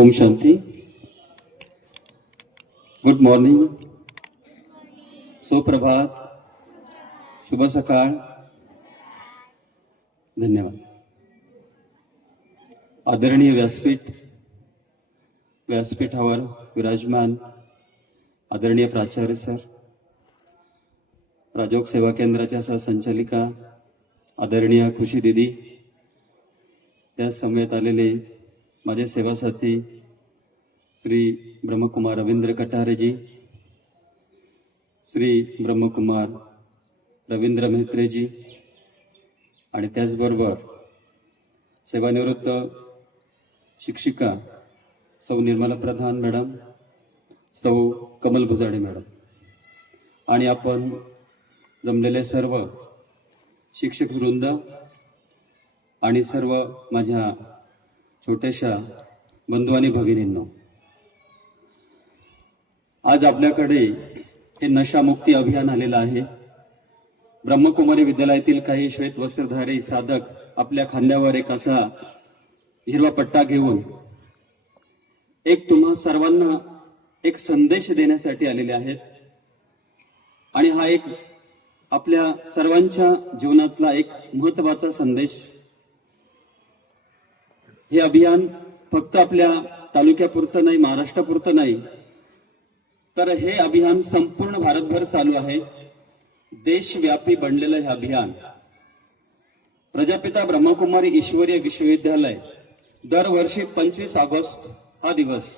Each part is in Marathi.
ओम शांती. गुड मॉर्निंग, सुप्रभात, शुभ सकाळ. धन्यवाद. आदरणीय व्यासपीठावर विराजमान आदरणीय प्राचार्य सर, राजयोग सेवा केंद्राच्या सहसंचालिका आदरणीय खुशी दीदी, त्या समेत आलेले माझे सेवासाथी श्री ब्रह्मकुमार रवींद्र कटारेजी, श्री ब्रह्मकुमार रवींद्र मेहत्रेजी, आणि त्याचबरोबर सेवानिवृत्त शिक्षिका सौ निर्मला प्रधान मॅडम, सौ कमल भुजाडे मॅडम, आणि आपण जमलेले सर्व शिक्षक वृंद आणि सर्व माझ्या छोट्याशा बंधू आणि भगिनींनो, आज आपल्याकडे हे नशामुक्ती अभियान आलेलं आहे. ब्रह्मकुमारी विद्यालयातील काही श्वेत वस्त्रधारी साधक आपल्या खांद्यावर एक असा हिरवा पट्टा घेऊन एक तुम्हा सर्वांना एक संदेश देण्यासाठी आलेले आहेत. आणि हा एक आपल्या सर्वांच्या जीवनातला एक महत्त्वाचा संदेश. हे अभियान फक्त आपल्या तालुक्यापुरतं नाही, महाराष्ट्रापुरतं नाही, तर हे अभियान संपूर्ण भारतभर चालू आहे. देशव्यापी बनलेलं हे अभियान. प्रजापिता ब्रह्मकुमारी ईश्वरीय विश्वविद्यालय दरवर्षी 25 ऑगस्ट हा दिवस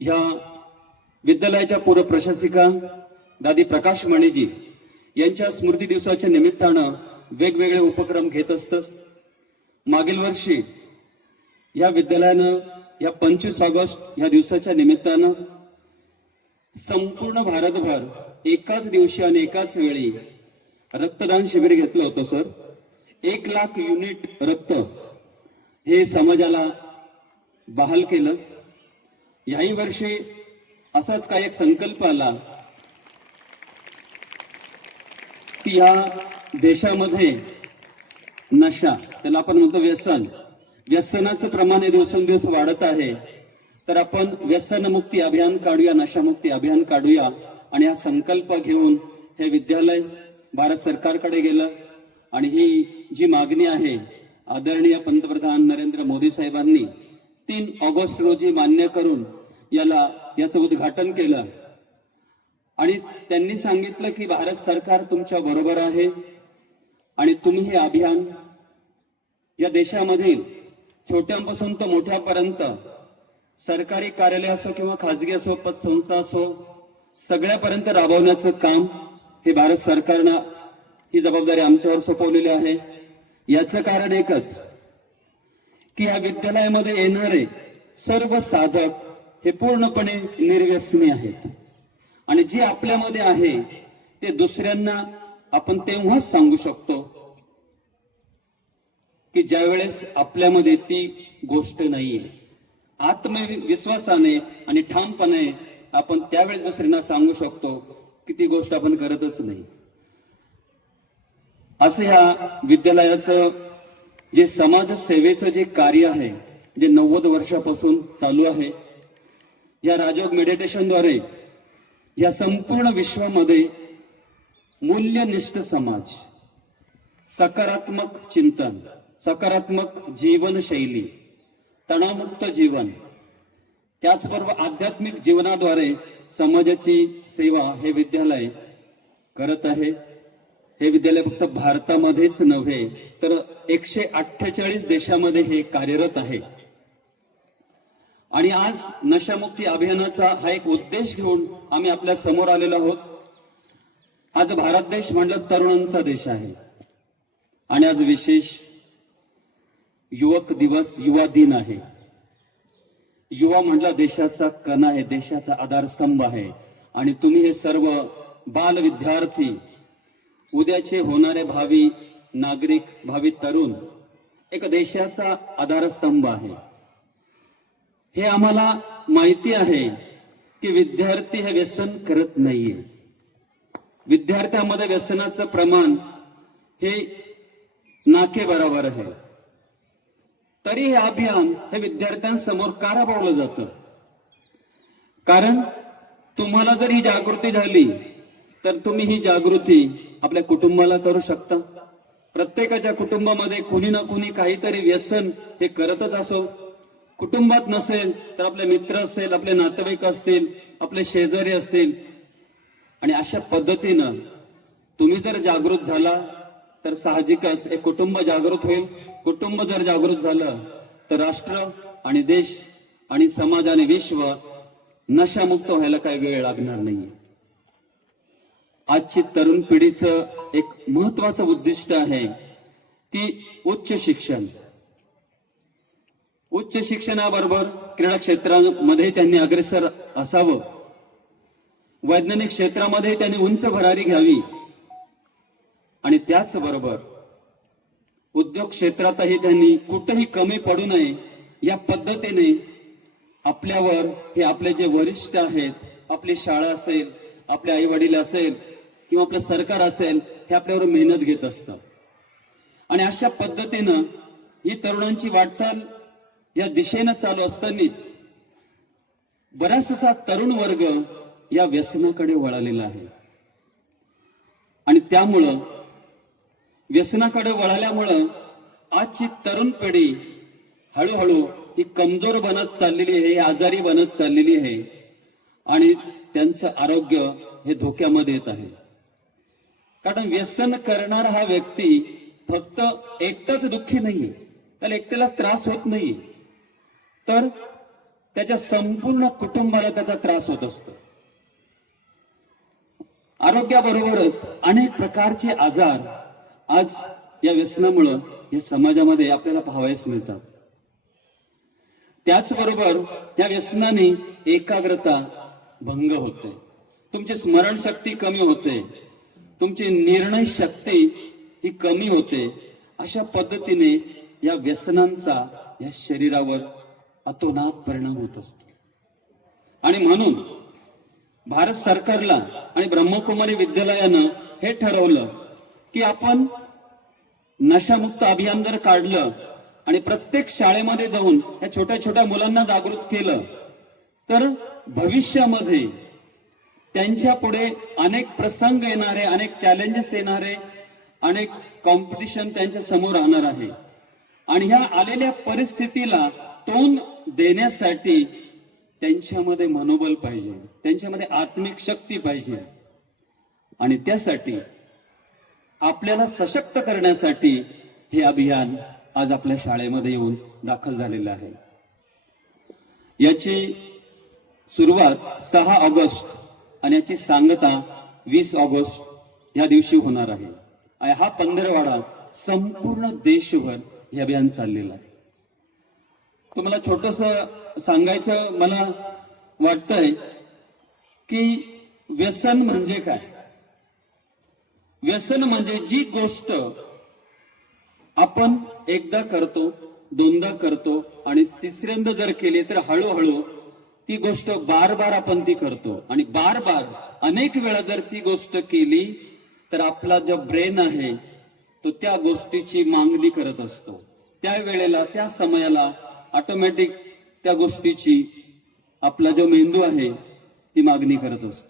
ह्या विद्यालयाच्या पूर्व प्रशासिका दादी प्रकाश मणीजी यांच्या स्मृती दिवसाच्या निमित्तानं वेगवेगळे उपक्रम घेत असतं. मागील वर्षी या विद्यालयानं या 25 ऑगस्ट या दिवसाच्या निमित्तानं संपूर्ण भारतभर एकाच दिवशी आणि एकाच वेळी रक्तदान शिबिर घेतलं होतं सर. 1 लाख युनिट रक्त हे समाजाला बहाल केलं. याही वर्षी असाच काही एक संकल्प आला की या देशामध्ये नशा, त्याला आपण म्हणतो व्यसनाचं प्रमाण दिवसेंदिवस वाढत आहे. तर आपण व्यसनमुक्ती अभियान काढूया, नशामुक्ती अभियान काढूया. आणि हा संकल्प घेऊन हे विद्यालय भारत सरकारकडे गेलं. आणि ही जी मागणी आहे आदरणीय पंतप्रधान नरेंद्र मोदी साहेबांनी 3 ऑगस्ट रोजी मान्य करून याचं उद्घाटन केलं. आणि त्यांनी सांगितलं की भारत सरकार तुमच्या बरोबर आहे आणि तुम्ही हे अभियान या देशामधील छोट्यांपासून तर मोठ्यापर्यंत सरकारी कार्यालय असो किंवा खाजगी असो, पतसंस्था असो, सगळ्यापर्यंत राबवण्याचं काम हे भारत सरकारनं ही जबाबदारी आमच्यावर सोपवलेली आहे. याचं कारण एकच की या विद्यालयामध्ये येणारे सर्व साधक हे पूर्णपणे निर्व्यसनी आहेत. आणि जे आपल्यामध्ये आहे ते दुसऱ्यांना आपण तेव्हाच सांगू शकतो की ज्या वेळेस आपल्यामध्ये ती गोष्ट नाहीये. आत्मविश्वासाने आणि ठामपणे आपण त्यावेळेस दुसऱ्यांना सांगू शकतो की ती गोष्ट आपण करतच नाही. असं या विद्यालयाचं जे समाज सेवेचं जे कार्य आहे, जे 90 वर्षापासून चालू आहे, या राजयोग मेडिटेशनद्वारे या संपूर्ण विश्वामध्ये मूल्यनिष्ठ समाज, सकारात्मक चिंतन, सकारात्मक जीवनशैली, तणावमुक्त जीवन, त्याचबरोबर आध्यात्मिक जीवनाद्वारे समाजाची सेवा हे विद्यालय करत आहे. हे विद्यालय फक्त भारतामध्येच नव्हे तर 148 देशामध्ये हे कार्यरत आहे. आणि आज नशामुक्ती अभियानाचा हा एक उद्देश घेऊन आम्ही आपल्या समोर आलेलो आहोत. आज भारत देश म्हणलं तरुणांचा देश आहे. आणि आज विशेष युवक दिवस, युवा दिन आहे. युवा म्हणला देशाचा कणा आहे, देशाचा आधारस्तंभ आहे. आणि तुम्ही हे सर्व बाल विद्यार्थी, उद्याचे होणारे भावी नागरिक, भावी तरुण, एक देशाचा आधारस्तंभ आहे. हे आम्हाला माहिती आहे की विद्यार्थी हे व्यसन करत नाहीये. विद्यार्थ्यांमध्ये व्यसनाचं प्रमाण हे नाके बरोबर आहे. तरी हे अभियान हे विद्यार्थ्यांसमोर का राबवलं जातं? कारण तुम्हाला जर ही जागृती झाली तर तुम्ही ही जागृती आपल्या कुटुंबाला करू शकता. प्रत्येकाच्या कुटुंबामध्ये कुणी ना कुणी काहीतरी व्यसन हे करतच असो. कुटुंबात नसेल तर आपले मित्र असेल, आपले नातेवाईक असतील, आपले शेजारी असतील. आणि अशा पद्धतीनं तुम्ही जर जागृत झाला तर साहजिकच एक कुटुंब जागृत होईल. कुटुंब जर जागृत झालं तर राष्ट्र आणि देश आणि समाज आणि विश्व नशामुक्त व्हायला काही वेळ लागणार नाहीये. आजची तरुण पिढीचं एक महत्वाचं उद्दिष्ट आहे की उच्च शिक्षण. उच्च शिक्षणाबरोबर क्रीडा क्षेत्रामध्ये त्यांनी अग्रेसर असावं. वैज्ञानिक क्षेत्रामध्ये त्यांनी उंच भरारी घ्यावी आणि त्याचबरोबर उद्योग क्षेत्रातही त्यांनी कुठेही कमी पडू नये या पद्धतीने आपल्यावर हे आपले जे वरिष्ठ आहेत, आपली शाळा असेल, आपले आई वडील असेल किंवा आपलं सरकार असेल, हे आपल्यावर मेहनत घेत असतात. आणि अशा पद्धतीनं ही तरुणांची वाटचाल या दिशेनं चालू असतानाच बराचसा तरुण वर्ग या व्यसनाकडे वळालेला आहे. आणि त्यामुळं व्यसनाकडे वळाल्यामुळं आजची तरुण पिढी हळूहळू ही कमजोर बनत चाललेली आहे, आजारी बनत चाललेली आहे आणि त्यांचं आरोग्य हे धोक्यामध्ये येत आहे. कारण व्यसन करणारा हा व्यक्ती फक्त एकटाच दुःखी नाहीये, त्याला एकट्यालाच त्रास होत नाहीये, तर त्याच्या संपूर्ण कुटुंबाला त्याचा त्रास होत असतो. आरोग्याबरोबरच अनेक प्रकारचे आजार आज या व्यसनामुळं या समाजामध्ये आपल्याला पाहावयास मिळतात. त्याचबरोबर या व्यसनाने एकाग्रता भंग होते, तुमची स्मरणशक्ती कमी होते, तुमची निर्णय शक्ती ही कमी होते. अशा पद्धतीने या व्यसनांचा या शरीरावर अतोनात परिणाम होत असतो. आणि म्हणून भारत सरकारला आणि ब्रह्मकुमारी विद्यालयानं हे ठरवलं की आपण नशामुक्त अभियान जर काढलं आणि प्रत्येक शाळेमध्ये जाऊन या छोट्या छोट्या मुलांना जागृत केलं तर भविष्यामध्ये त्यांच्या पुढे अनेक प्रसंग येणारे, अनेक चॅलेंजेस येणारे, अनेक कॉम्पिटिशन त्यांच्या समोर राहणार आहे. आणि ह्या आलेल्या परिस्थितीला तोंड देण्यासाठी त्यांच्यामध्ये मनोबल पाहिजे, त्यांच्यामध्ये आत्मिक शक्ती पाहिजे. आणि त्यासाठी आपल्याला सशक्त करण्यासाठी हे अभियान आज आपल्या शाळेमध्ये येऊन दाखल झालेलं आहे. याची सुरुवात 6 ऑगस्ट आणि याची सांगता 20 ऑगस्ट या दिवशी होणार आहे. आणि हा पंधरवडा संपूर्ण देशभर हे अभियान चाललेलं आहे. तुम्हाला छोटस सांगायचं मला वाटतंय की व्यसन म्हणजे काय. व्यसन म्हणजे जी गोष्ट आपण एकदा करतो, दोनदा करतो आणि तिसऱ्यांदा जर केली तर हळूहळू ती गोष्ट बार बार आपण ती करतो. आणि बार बार अनेक वेळा जर ती गोष्ट केली तर आपला जो ब्रेन आहे तो त्या गोष्टीची मागणी करत असतो. त्यावेळेला त्या समयाला ऑटोमॅटिक त्या गोष्टीची आपला जो मेंदू आहे ती मागणी करत असतो.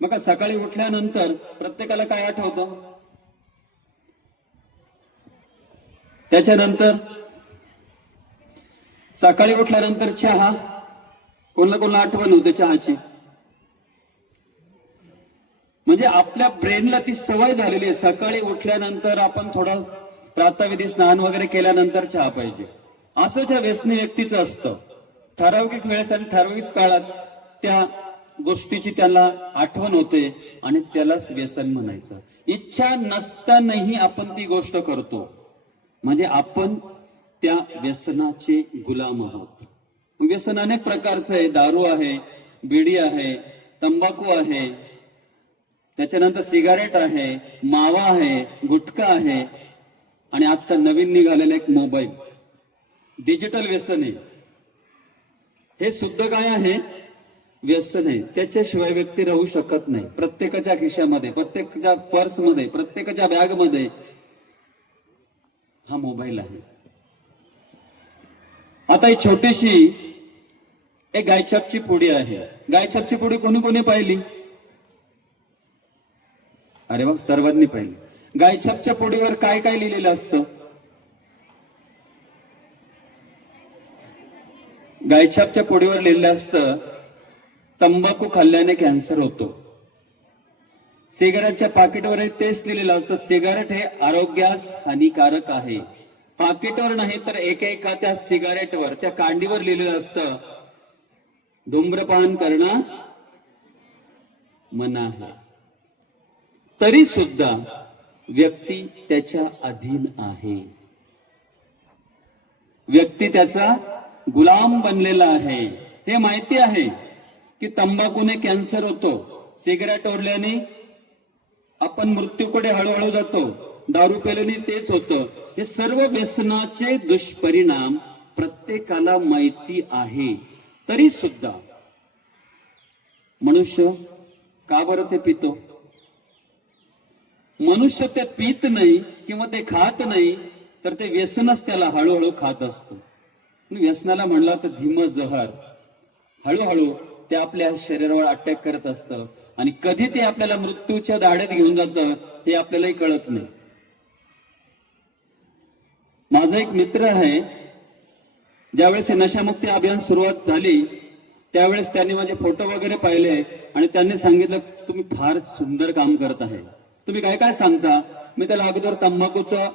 मग सकाळी उठल्यानंतर प्रत्येकाला काय आठवतं? त्याच्यानंतर सकाळी उठल्यानंतर चहा. कोणाला कोणाला आठवण होते चहाची? म्हणजे आपल्या ब्रेनला ती सवय झालेली आहे. सकाळी उठल्यानंतर आपण थोडं प्रातःविधी स्नान वगैरे केल्यानंतर चहा पाहिजे, असं त्या व्यसनी व्यक्तीचं असतं. ठराविक वेळेसाठी ठराविक काळात त्या गोष्टीची त्याला आठवण होते आणि त्यालाच व्यसन म्हणायचं. इच्छा नसतानाही आपण ती गोष्ट करतो, म्हणजे आपण त्या व्यसनाचे गुलाम आहोत. व्यसन अनेक प्रकारचं आहे. दारू आहे, बिडी आहे, तंबाखू आहे, त्याच्यानंतर सिगारेट आहे, मावा आहे, गुटखा आहे आणि आता नवीन निघालेला एक मोबाईल, डिजिटल व्यसन आहे. हे सुद्धा काय आहे? व्यसन आहे. त्याच्याशिवाय व्यक्ती राहू शकत नाही. प्रत्येकाच्या खिशामध्ये, प्रत्येकाच्या पर्समध्ये, प्रत्येकाच्या बॅगमध्ये हा मोबाईल आहे. आता ही छोटीशी एक गायछापची पुडी आहे. गायछापची पुडी कोणी कोणी पाहिली? अरे वा, सर्वांनी पाहिली. गायछापच्या पुडीवर काय काय लिहिलेलं असतं? गायछापच्या पुडीवर लिहिलेलं असतं, तंबाखू खाल्ल्याने कॅन्सर होतो. सिगारेटच्या पाकिटवर तेच लिहिलेलं असतं, सिगारेट हे आरोग्यास हानिकारक आहे. पाकिटवर नाही तर एका त्या सिगारेटवर, त्या कांडीवर लिहिलेलं असतं, धूम्रपान करणं मना आहे. तरी सुद्धा व्यक्ती त्याच्या अधीन आहे. व्यक्ती त्याचा गुलाम बनलेला आहे. हे माहिती आहे की तंबाखूने कॅन्सर होतो, सिगारेट ओढल्याने आपण मृत्यूकडे हळूहळू जातो, दारू पेल्याने तेच होतं. हे सर्व व्यसनाचे दुष्परिणाम प्रत्येकाला माहिती आहे. तरी सुद्धा मनुष्य का बरं ते पितो? मनुष्य ते पित नाही किंवा ते खात नाही, तर ते व्यसनच त्याला हळूहळू खात असतं. व्यसनाला म्हणलं तर धीम जहर, हळूहळू ते आपल्या शरीरावर अटॅक करत असतं आणि कधी ते आपल्याला मृत्यूच्या दाढेत घेऊन जातं हे आपल्यालाही कळत नाही. माझा एक मित्र आहे, ज्यावेळेस हे नशामुक्ती अभियान सुरुवात झाली त्यावेळेस त्यांनी माझे फोटो वगैरे पाहिले आणि त्यांनी सांगितलं, तुम्ही फार सुंदर काम करत आहे, तुम्ही काय काय सांगता? मी त्याला अगोदर तंबाखूचं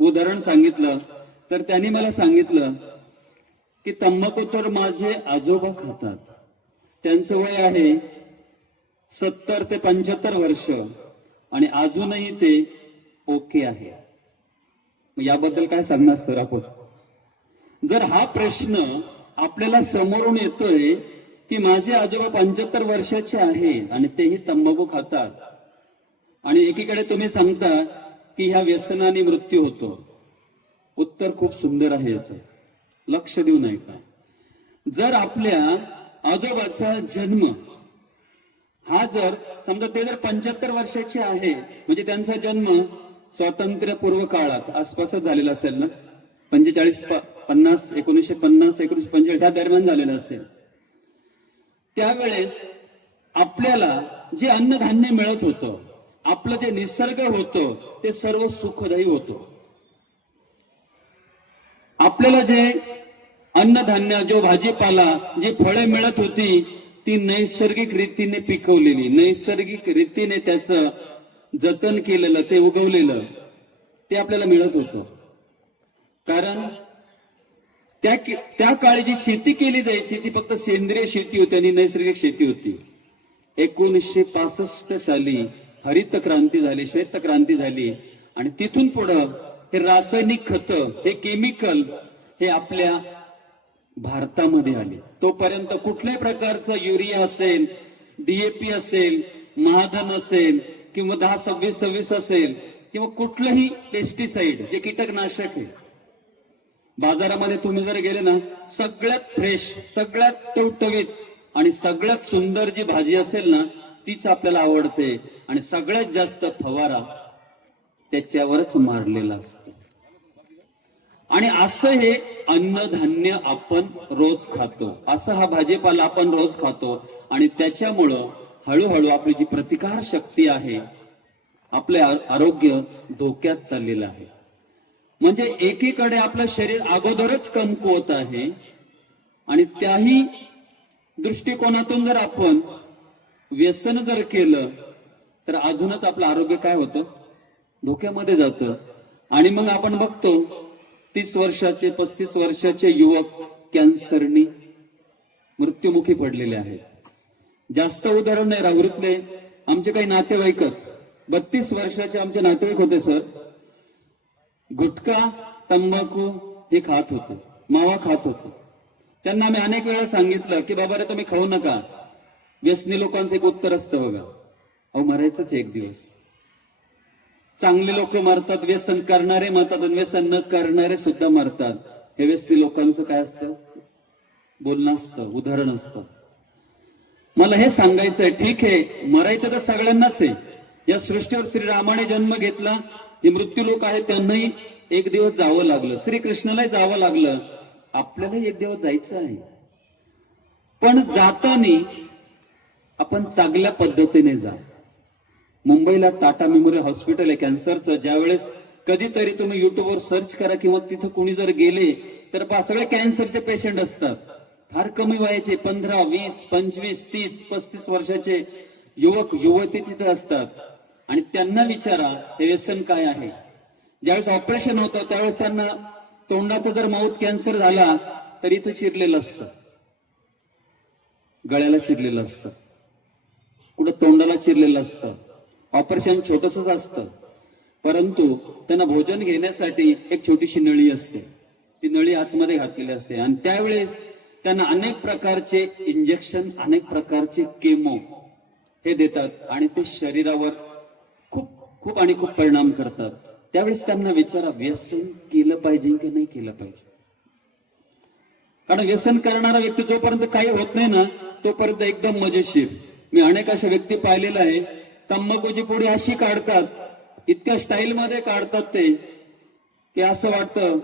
उदाहरण सांगितलं, तर त्यांनी मला सांगितलं की तंबाखू तर माझे आजोबा खातात, त्यांचं वय आहे 70 ते 75 वर्ष आणि अजूनही ते ओके आहे. याबद्दल काय सांगणार सर आपण? जर हा प्रश्न आपल्याला समोरून येतोय की माझे आजोबा 75 वर्षाचे आहे आणि तेही तंबाखू खातात, आणि एकीकडे तुम्ही सांगता की ह्या व्यसनाने मृत्यू होतो, उत्तर खूप सुंदर आहे. याचं लक्ष देऊ नये का? जर आपल्या आजोबाचा जन्म हा जर समजा ते जर 75 वर्षाचे आहे, म्हणजे त्यांचा जन्म स्वातंत्र्यपूर्व काळात आसपासच झालेला असेल ना, 45-50, 1950, 1945 ह्या दरम्यान झालेला असेल, त्यावेळेस आपल्याला जे अन्नधान्य मिळत होतं, आपलं जे निसर्ग होतं, ते सर्व सुखदायी होतं. आपल्याला जे अन्नधान्य, जो भाजीपाला, जी फळे मिळत होती, ती नैसर्गिक रीतीने पिकवलेली, नैसर्गिक रीतीने त्याचं जतन केलेलं, ते उगवलेलं, ते आपल्याला मिळत होतं. कारण त्या काळी जी शेती केली जायची ती फक्त सेंद्रिय शेती होती आणि नैसर्गिक शेती होती. 1965 साली हरित क्रांती झाली, श्वेत क्रांती झाली आणि तिथून पुढं हे रासायनिक खत, हे केमिकल हे आपल्या भारतामध्ये आले. तोपर्यंत कुठल्याही प्रकारचं युरिया असेल, DAP असेल, महाधन असेल किंवा 10-26-26 असेल किंवा कुठलंही पेस्टिसाइड जे कीटकनाशक आहे, बाजारामध्ये तुम्ही जर गेले ना, सगळ्यात फ्रेश, सगळ्यात टवटवीत आणि सगळ्यात सुंदर जी भाजी असेल ना, तीच आपल्याला आवडते आणि सगळ्यात जास्त फवारा त्याच्यावरच मारलेला असतो. आणि असं हे अन्नधान्य आपण रोज खातो, असं हा भाजीपाला आपण रोज खातो आणि त्याच्यामुळं हळूहळू आपली जी प्रतिकार शक्ती आहे, आपले आरोग्य धोक्यात चाललेलं आहे. म्हणजे एकीकडे आपलं शरीर अगोदरच कमकुवत आहे आणि त्याही दृष्टिकोनातून जर आपण व्यसन जर केलं तर अजूनच आपलं आरोग्य काय होतं, धोक्यामध्ये जातं. आणि मग आपण बघतो 30 वर्षाचे 35 वर्षाचे युवक कॅन्सरनी मृत्युमुखी पडलेले आहेत. जास्त उदाहरण नाही, राहुरीतले आमचे काही नातेवाईकच 32 वर्षाचे आमचे नातेवाईक होते सर, गुटखा तंबाखू हे खात होते, मावा खात होते. त्यांना आम्ही अनेक वेळा सांगितलं की बाबा रे तुम्ही खाऊ नका. व्यसनी लोकांचं एक उत्तर असतं बघा, अहो मरायचंच एक दिवस. चांगले लोक मरतात, व्यसन करणारे मरतात, व्यसन न करणारे सुद्धा मरतात. हे व्यसनी लोकांचं काय असतं, बोलणं असतं, उदाहरण असतं. मला हे सांगायचंय, ठीक आहे मरायचं तर सगळ्यांनाच आहे. या सृष्टीवर श्रीरामाने जन्म घेतला, हे मृत्यू लोक आहेत त्यांनाही एक दिवस जावं लागलं, श्रीकृष्णालाही जावं लागलं. आपल्याला एक दिवस जायचं आहे, पण जाताना आपण चांगल्या पद्धतीने जा. मुंबईला टाटा मेमोरियल हॉस्पिटल आहे कॅन्सरचं. ज्यावेळेस कधीतरी तुम्ही युट्यूबवर सर्च करा किंवा तिथं कोणी जर गेले तर पहा, सगळे कॅन्सरचे पेशंट असतात. फार कमी वयाचे 15, 20, 25, 30, 35 वर्षाचे युवक युवती तिथे असतात. आणि त्यांना विचारा हे व्यसन काय आहे. ज्यावेळेस ऑपरेशन होतं त्यावेळेस त्यांना तोंडाचा जर माउथ कॅन्सर झाला तर इथं चिरलेलं असतं, गळ्याला चिरलेलं असतं, कुठं तोंडाला चिरलेलं असतं. ऑपरेशन छोटसच असतं, परंतु त्यांना भोजन घेण्यासाठी एक छोटीशी नळी असते. ती नळी आतमध्ये घातलेली असते आणि त्यावेळेस त्यांना अनेक प्रकारचे इंजेक्शन, अनेक प्रकारचे केमो हे देतात आणि ते शरीरावर खूप खूप आणि खूप परिणाम करतात. त्यावेळेस त्यांना विचारा व्यसन केलं पाहिजे की नाही केलं पाहिजे. कारण व्यसन करणारा व्यक्ती जोपर्यंत काही होत नाही ना तोपर्यंत एकदम मजेशीर. मी अनेक अशा व्यक्ती पाहिलेल्या आहे, तंबाखूची पुडी अशी काढतात, इतक्या स्टाईल मध्ये काढतात ते की असं वाटतं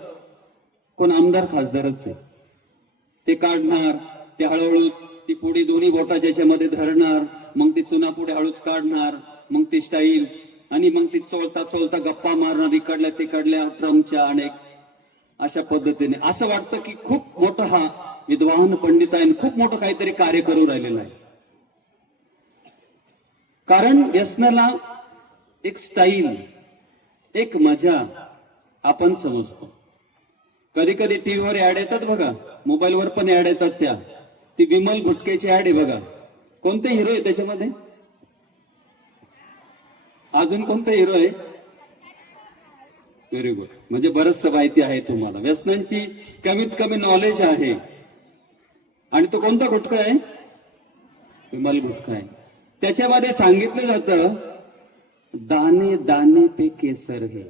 कोण आमदार खासदारच आहे. ते काढणार, ते हळूहळू ती पुडी दोन्ही बोटाच्या याच्यामध्ये धरणार, मग ती चुना पुढे हळूच काढणार, मग ती स्टाईल, आणि मग ती चोळता चोळता गप्पा मारणार इकडल्या तिकडल्या ट्रम्पच्या अनेक अशा पद्धतीने. असं वाटतं की खूप मोठा हा विद्वान पंडित आहे, खूप मोठं काहीतरी कार्य करू राहिलेलं आहे. कारण व्यसनाला एक स्टाईल, एक मजा आपण समजतो. कधी कधी टीव्हीवर ऍड येतात बघा, मोबाईलवर पण ऍड येतात. त्या ती विमल गुटकेची ऍड आहे बघा. कोणते हिरो आहे त्याच्यामध्ये? अजून कोणते हिरो आहे? Very good. म्हणजे बरंच माहिती आहे तुम्हाला, व्यसनांची कमीत कमी नॉलेज आहे. आणि तो कोणता गुटखा आहे? विमल गुटखा आहे. त्याच्यामध्ये सांगितलं जातं दाने दाने पे केसर है.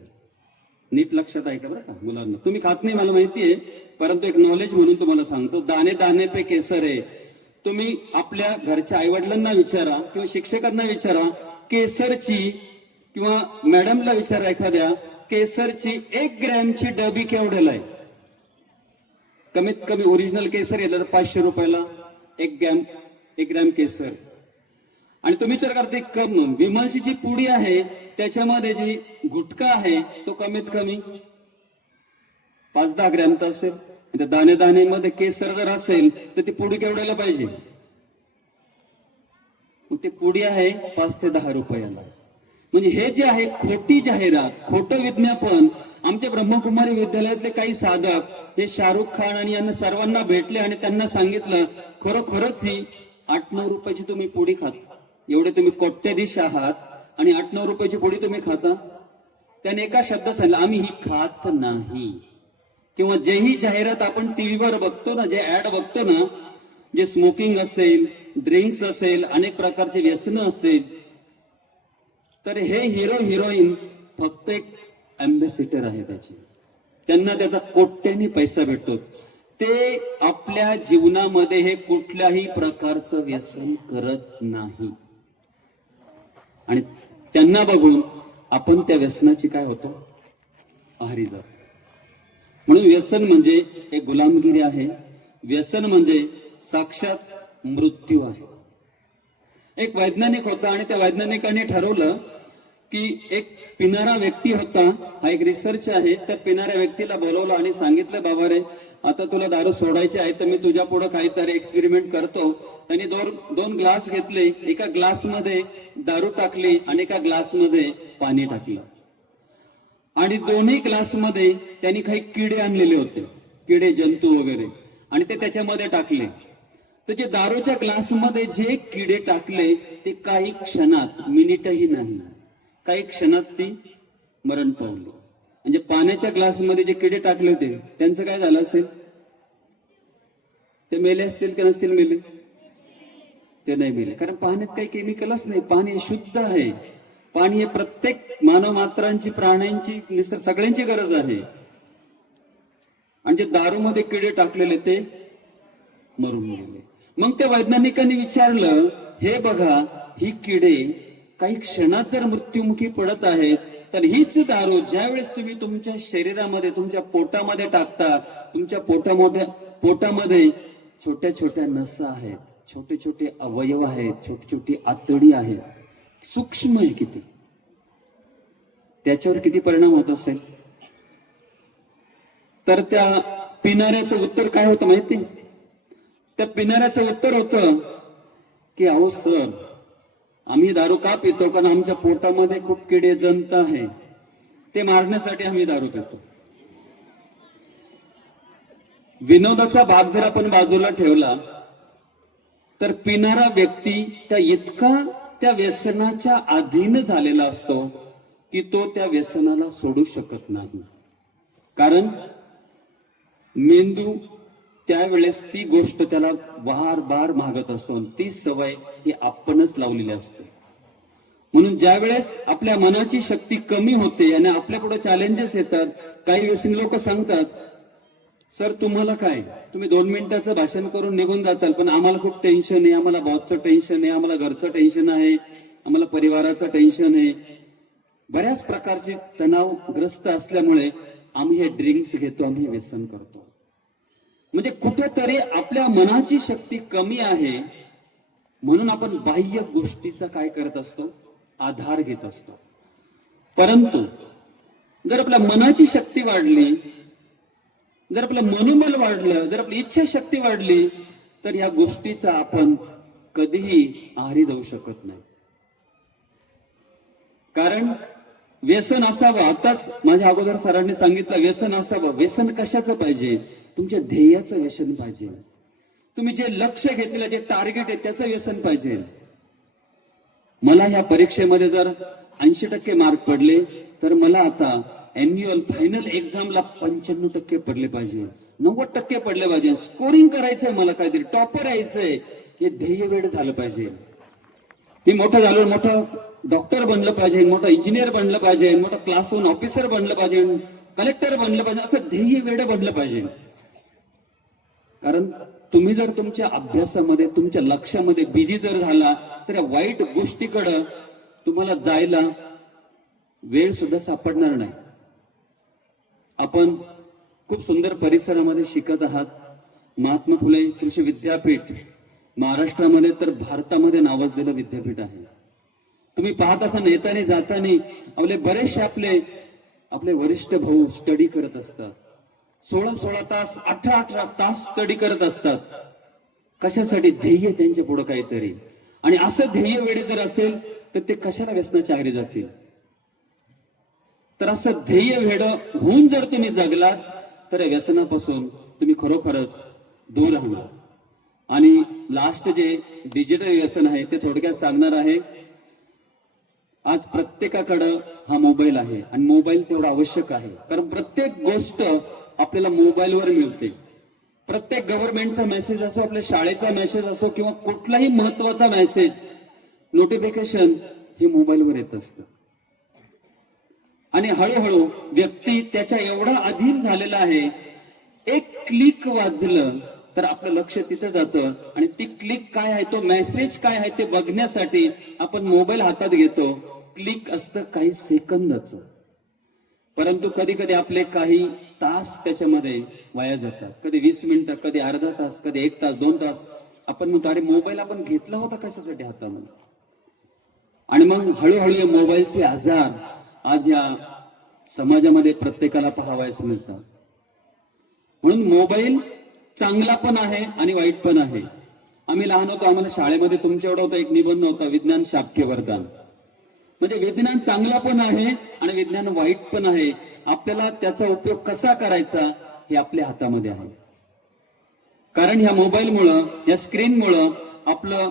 नीट लक्षात आहे का बरं का मुलांना? तुम्ही खात नाही मला माहितीये, परंतु एक नॉलेज म्हणून तुम्हाला सांगतो, दाने दाने पे केसर है. तुम्ही आपल्या घरच्या आईवडिलांना विचारा किंवा शिक्षकांना विचारा, केसरची, किंवा मॅडमला विचारा एखाद्या, केसरची 1 ग्रॅमची डबी केवढ्याला आहे? कमीत कमी ओरिजिनल केसर येतं 500 रुपयाला 1 ग्रॅम केसर. आणि तुम्ही विचार करते विमलची जी पुडी आहे त्याच्यामध्ये जी गुटखा आहे तो कमीत कमी 5-10 ग्रॅम तर असेल. दाणे दाणे मध्ये केसर जर असेल तर ती पुडी केवढ्याला पाहिजे? ती पुडी आहे 5 ते 10 रुपयाला. म्हणजे हे जे आहे खोटी जाहिरात, खोटं विज्ञापन. आमच्या ब्रह्मकुमारी विद्यालयातले काही साधक हे शाहरुख खान आणि यांना सर्वांना भेटले आणि त्यांना सांगितलं खरोखरच ही 8-9 रुपयाची तुम्ही पुडी खाता, एवढे तुम्ही कोट्याधीश आहात आणि 8-9 रुपयाची पुडी तुम्ही खाता? त्याने एका शब्दात सांगितलं, आम्ही ही खात नाही. किंवा जेही जाहिरात आपण टीव्हीवर बघतो ना, जे ऍड बघतो ना, जे स्मोकिंग असेल, ड्रिंक्स असेल, अनेक प्रकारचे व्यसनं असेल, तर हे हिरो हिरोईन फक्त एक अँबॅसिडर आहे त्याचे. त्यांना त्याचा कोट्यानी पैसा भेटतो. ते आपल्या जीवनामध्ये हे कुठल्याही प्रकारचं व्यसन करत नाही. आणि त्यांना बघून आपण त्या व्यसनाची काय होतो? आहारी जातो. म्हणून व्यसन म्हणजे एक गुलामगिरी आहे. व्यसन म्हणजे साक्षात मृत्यू आहे. एक वैज्ञानिक होता आणि त्या वैज्ञानिकाने ठरवलं की एक पिणारा व्यक्ती होता, हा एक रिसर्च आहे. त्या पिणाऱ्या व्यक्तीला बोलवलं आणि सांगितलं, बाबा रे आता तुला दारू सोडायची आहे तर मी तुझ्या पुढे काहीतरी एक्सपेरिमेंट करतो. त्यांनी दोन ग्लास घेतले, एका ग्लासमध्ये दारू टाकली आणि एका ग्लासमध्ये पाणी टाकलं. आणि दोन्ही ग्लासमध्ये त्यांनी काही किडे आणलेले होते, किडे जंतू वगैरे, आणि ते त्याच्यामध्ये टाकले. तर जे दारूच्या ग्लासमध्ये जे किडे टाकले ते काही क्षणात, मिनिटही नाही, काही क्षणात ती मरण पावली. म्हणजे पाण्याच्या ग्लासमध्ये जे किडे टाकले होते त्यांचं काय झालं असेल? ते मेले असतील की नसतील मेले? ते नाही मेले, कारण पाण्यात काही केमिकलच नाही. पाणी शुद्ध आहे. पाणी हे प्रत्येक मानव मात्रांची, प्राण्यांची, सगळ्यांची गरज आहे. आणि जे दारूमध्ये किडे टाकलेले ते मरून गेले. मग त्या वैज्ञानिकांनी विचारलं, हे बघा, ही किडे काही क्षणात जर मृत्युमुखी पडत आहेत तर हीच दारू ज्यावेळेस तुम्ही तुमच्या शरीरामध्ये तुमच्या पोटामध्ये टाकता, तुमच्या पोटामध्ये छोट्या छोट्या नसा आहेत, छोटे छोटे अवयव आहेत, छोटी छोटी आतडी आहेत, सूक्ष्म आहे किती, त्याच्यावर किती परिणाम होत असेल. तर त्या पिणाऱ्याचं उत्तर काय होतं माहिती? त्या पिणाऱ्याचं उत्तर होतं की अहो सर, आम्ही दारू का पितो? कारण आमच्या पोटामध्ये खूप किडे जंत आहे, ते मारण्यासाठी आम्ही दारू पितो. विनोदाचा भाग जर आपण बाजूला ठेवला तर पिणारा व्यक्ती त्या व्यसनाच्या अधीन झालेला असतो की तो त्या व्यसनाला सोडू शकत नाही. कारण मेंदू त्यावेळेस ती गोष्ट त्याला वारंवार मागत असतो, ती सवय ही आपणच लावलेली असते. म्हणून ज्या वेळेस आपल्या मनाची शक्ती कमी होते आणि आपल्या पुढे चॅलेंजेस येतात, काही व्यसनी लोक सांगतात, सर तुम्हाला काय, तुम्ही 2 मिनिटाचं भाषण करून निघून जाताल, पण आम्हाला खूप टेन्शन आहे, आम्हाला बॉसचं टेन्शन आहे, आम्हाला घरचं टेन्शन आहे, आम्हाला परिवाराचं टेन्शन आहे. बऱ्याच प्रकारचे तणावग्रस्त असल्यामुळे आम्ही हे ड्रिंक्स घेतो, आम्ही हे व्यसन करतो. म्हणजे कुठेतरी आपल्या मनाची शक्ती कमी आहे म्हणून आपण बाह्य गोष्टीचा काय करत असतो, आधार घेत असतो. परंतु जर आपल्या मनाची शक्ती वाढली, जर आपलं मनोबल वाढलं, जर आपली इच्छा शक्ती वाढली, तर या गोष्टीचा आपण कधीही आहारी जाऊ शकत नाही. कारण व्यसन असावं, आताच माझ्या अगोदर सरांनी सांगितलं, व्यसन असावं. व्यसन कशाचं पाहिजे? तुमच्या ध्येयाचं व्यसन पाहिजे. तुम्ही जे लक्ष घेतलेलं, जे टार्गेट आहे त्याचं व्यसन पाहिजे. मला ह्या परीक्षेमध्ये जर 80% मार्क पडले तर मला आता अॅन्युअल फायनल एक्झामला 95% पडले पाहिजे, 90% पडले पाहिजे. स्कोरिंग करायचंय, मला काहीतरी टॉपर यायचंय, हे ध्येय वेळ झालं पाहिजे. मी मोठं झालो, मोठं डॉक्टर बनलं पाहिजे, मोठं इंजिनियर बनलं पाहिजे, मोठं क्लास 1 ऑफिसर बनलं पाहिजे, कलेक्टर बनलं पाहिजे, असं ध्येय वेळ बनलं पाहिजे. कारण तुम्ही जर तुमच्या अभ्यासामध्ये, तुमच्या लक्ष्यामध्ये बिझी जर झाला तर या वाईट गोष्टीकडं तुम्हाला जायला वेळ सुद्धा सापडणार नाही. आपण खूप सुंदर परिसरामध्ये शिकत आहात. महात्मा फुले कृषी विद्यापीठ महाराष्ट्रामध्ये तर भारतामध्ये नावाजलेलं विद्यापीठ आहे. तुम्ही पाहत असाल, येताना जाताना आपले बरेचसे आपले वरिष्ठ भाऊ स्टडी करत असतात. 16 तास, 18 तास स्टडी करत असतात. कशासाठी? ध्येय त्यांच्या पुढे काहीतरी. आणि असं ध्येय वेळी जर असेल तर ते कशाला व्यसनाच्या आहारी जातील? तर असं ध्येय वेड होऊन जर तुम्ही जगलात तर व्यसनापासून तुम्ही खरोखरच दूर राहणार. आणि लास्ट जे डिजिटल व्यसन आहे ते थोडक्यात सांगणार आहे. आज प्रत्येकाकडं हा मोबाईल आहे आणि मोबाईल तेवढा आवश्यक आहे, कारण प्रत्येक गोष्ट आपल्याला मोबाईलवर मिळते. प्रत्येक गव्हर्नमेंटचा मेसेज असो, आपल्या शाळेचा मेसेज असो, किंवा कुठलाही महत्वाचा मेसेज, नोटिफिकेशन हे मोबाईलवर येत असतं. आणि हळूहळू व्यक्ती त्याच्या एवढा अधीन झालेला आहे, एक क्लिक वाजलं तर आपलं लक्ष तिथं जातं आणि ती क्लिक काय आहे, तो मेसेज काय आहे ते बघण्यासाठी आपण मोबाईल हातात घेतो. क्लिक असतं काही सेकंदाचं, परंतु कधी कधी आपले काही तास त्याच्यामध्ये वाया जातात. कधी 20 मिनिटं, कधी अर्धा तास, कधी 1 तास, 2 तास. आपण म्हणतो अरे मोबाईल आपण घेतला होता कशासाठी हातामध्ये? आणि मग हळूहळू मोबाईलचे आजार आज या समाजामध्ये प्रत्येकाला पाहावयास मिळतात. म्हणून मोबाईल चांगला पण आहे आणि वाईट पण आहे. आम्ही लहान होतो, आम्हाला शाळेमध्ये तुमच्या एवढा होता एक निबंध होता, विज्ञान शाक्य वरदान. म्हणजे विज्ञान चांगला पण आहे आणि विज्ञान वाईट पण आहे. आपल्याला त्याचा उपयोग कसा करायचा हे आपल्या हातामध्ये आहे. कारण ह्या मोबाईलमुळं, या स्क्रीनमुळं आपलं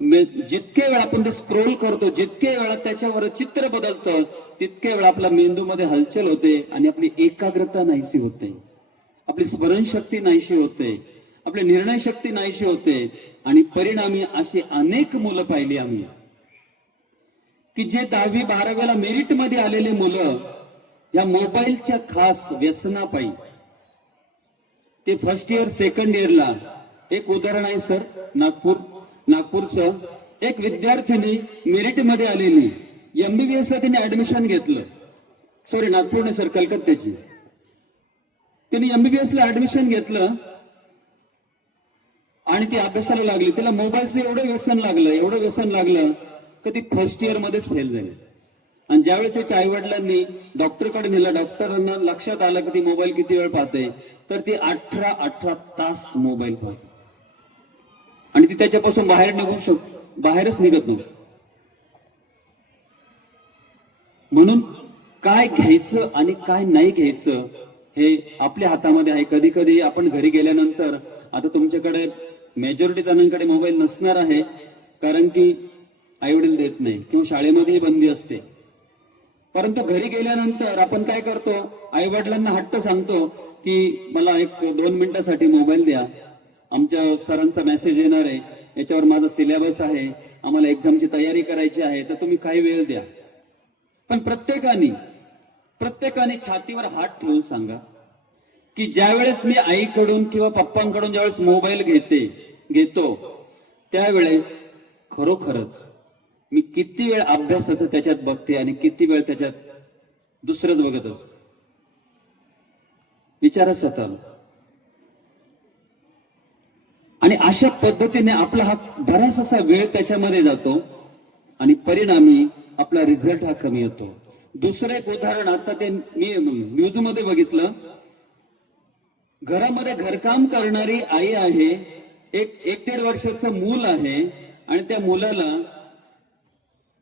जितके वेळा आपण ते स्क्रोल करतो, जितके वेळा त्याच्यावर चित्र बदलतं, तितके वेळा आपल्या मेंदूमध्ये हलचल होते आणि आपली एकाग्रता नाहीशी होते, आपली स्मरणशक्ती नाहीशी होते, आपली निर्णय शक्ती नाहीशी होते. आणि परिणामी अशी अनेक मुलं पाहिली आम्ही की जे 10वी 12वीला मेरिट मध्ये आलेले मुलं या मोबाईलच्या खास व्यसनापायी ते फर्स्ट इयर सेकंड इयरला. एक उदाहरण आहे सर, नागपूरचं एक विद्यार्थिनी मेरिट मध्ये आलेली, MBBS ला तिने ऍडमिशन घेतलं. सॉरी नागपूर नाही सर, कलकत्त्याची. तिने MBBS ला ऍडमिशन घेतलं आणि ती अभ्यासाला लागली. तिला मोबाईलचं एवढं व्यसन लागलं की ती फर्स्ट इयर मध्येच फेल झाली. आणि ज्यावेळेस त्याच्या आई वडिलांनी डॉक्टरकडे नेलं, डॉक्टरांना लक्षात आलं की ती मोबाईल किती वेळ पाहते, तर ती 18 तास मोबाईल पाहते आणि ती त्याच्यापासून बाहेरच निघत नव्हती. म्हणून काय घ्यायचं आणि काय नाही घ्यायचं हे आपल्या हातामध्ये आहे. कधी कधी आपण घरी गेल्यानंतर, आता तुमच्याकडे मेजॉरिटी जणांकडे मोबाईल नसणार आहे, कारण की आई वडील देत नाही किंवा शाळेमध्येही बंदी असते. परंतु घरी गेल्यानंतर आपण काय करतो, आई वडिलांना हट्ट सांगतो की मला 1-2 मिनिटासाठी मोबाईल द्या, आमच्या सरांचा मेसेज येणार आहे, याच्यावर माझा सिलेबस आहे, आम्हाला एक्झामची तयारी करायची आहे, तर तुम्ही काही वेळ द्या. पण प्रत्येकाने छातीवर हात ठेवून सांगा की ज्यावेळेस मी आईकडून किंवा पप्पांकडून ज्यावेळेस मोबाईल घेतो त्यावेळेस खरोखरच मी किती वेळ अभ्यासाचं त्याच्यात बघते आणि किती वेळ त्याच्यात दुसरंच बघत असते. विचारा स्वतःला. आणि अशा पद्धतीने आपला हा बराच असा वेळ त्याच्यामध्ये जातो आणि परिणामी आपला रिझल्ट हा कमी येतो. दुसरं एक उदाहरण आता ते मी न्यूज मध्ये बघितलं. घरामध्ये घरकाम करणारी आई आहे, एक 1-1.5 वर्षाचं मूल आहे आणि त्या मुलाला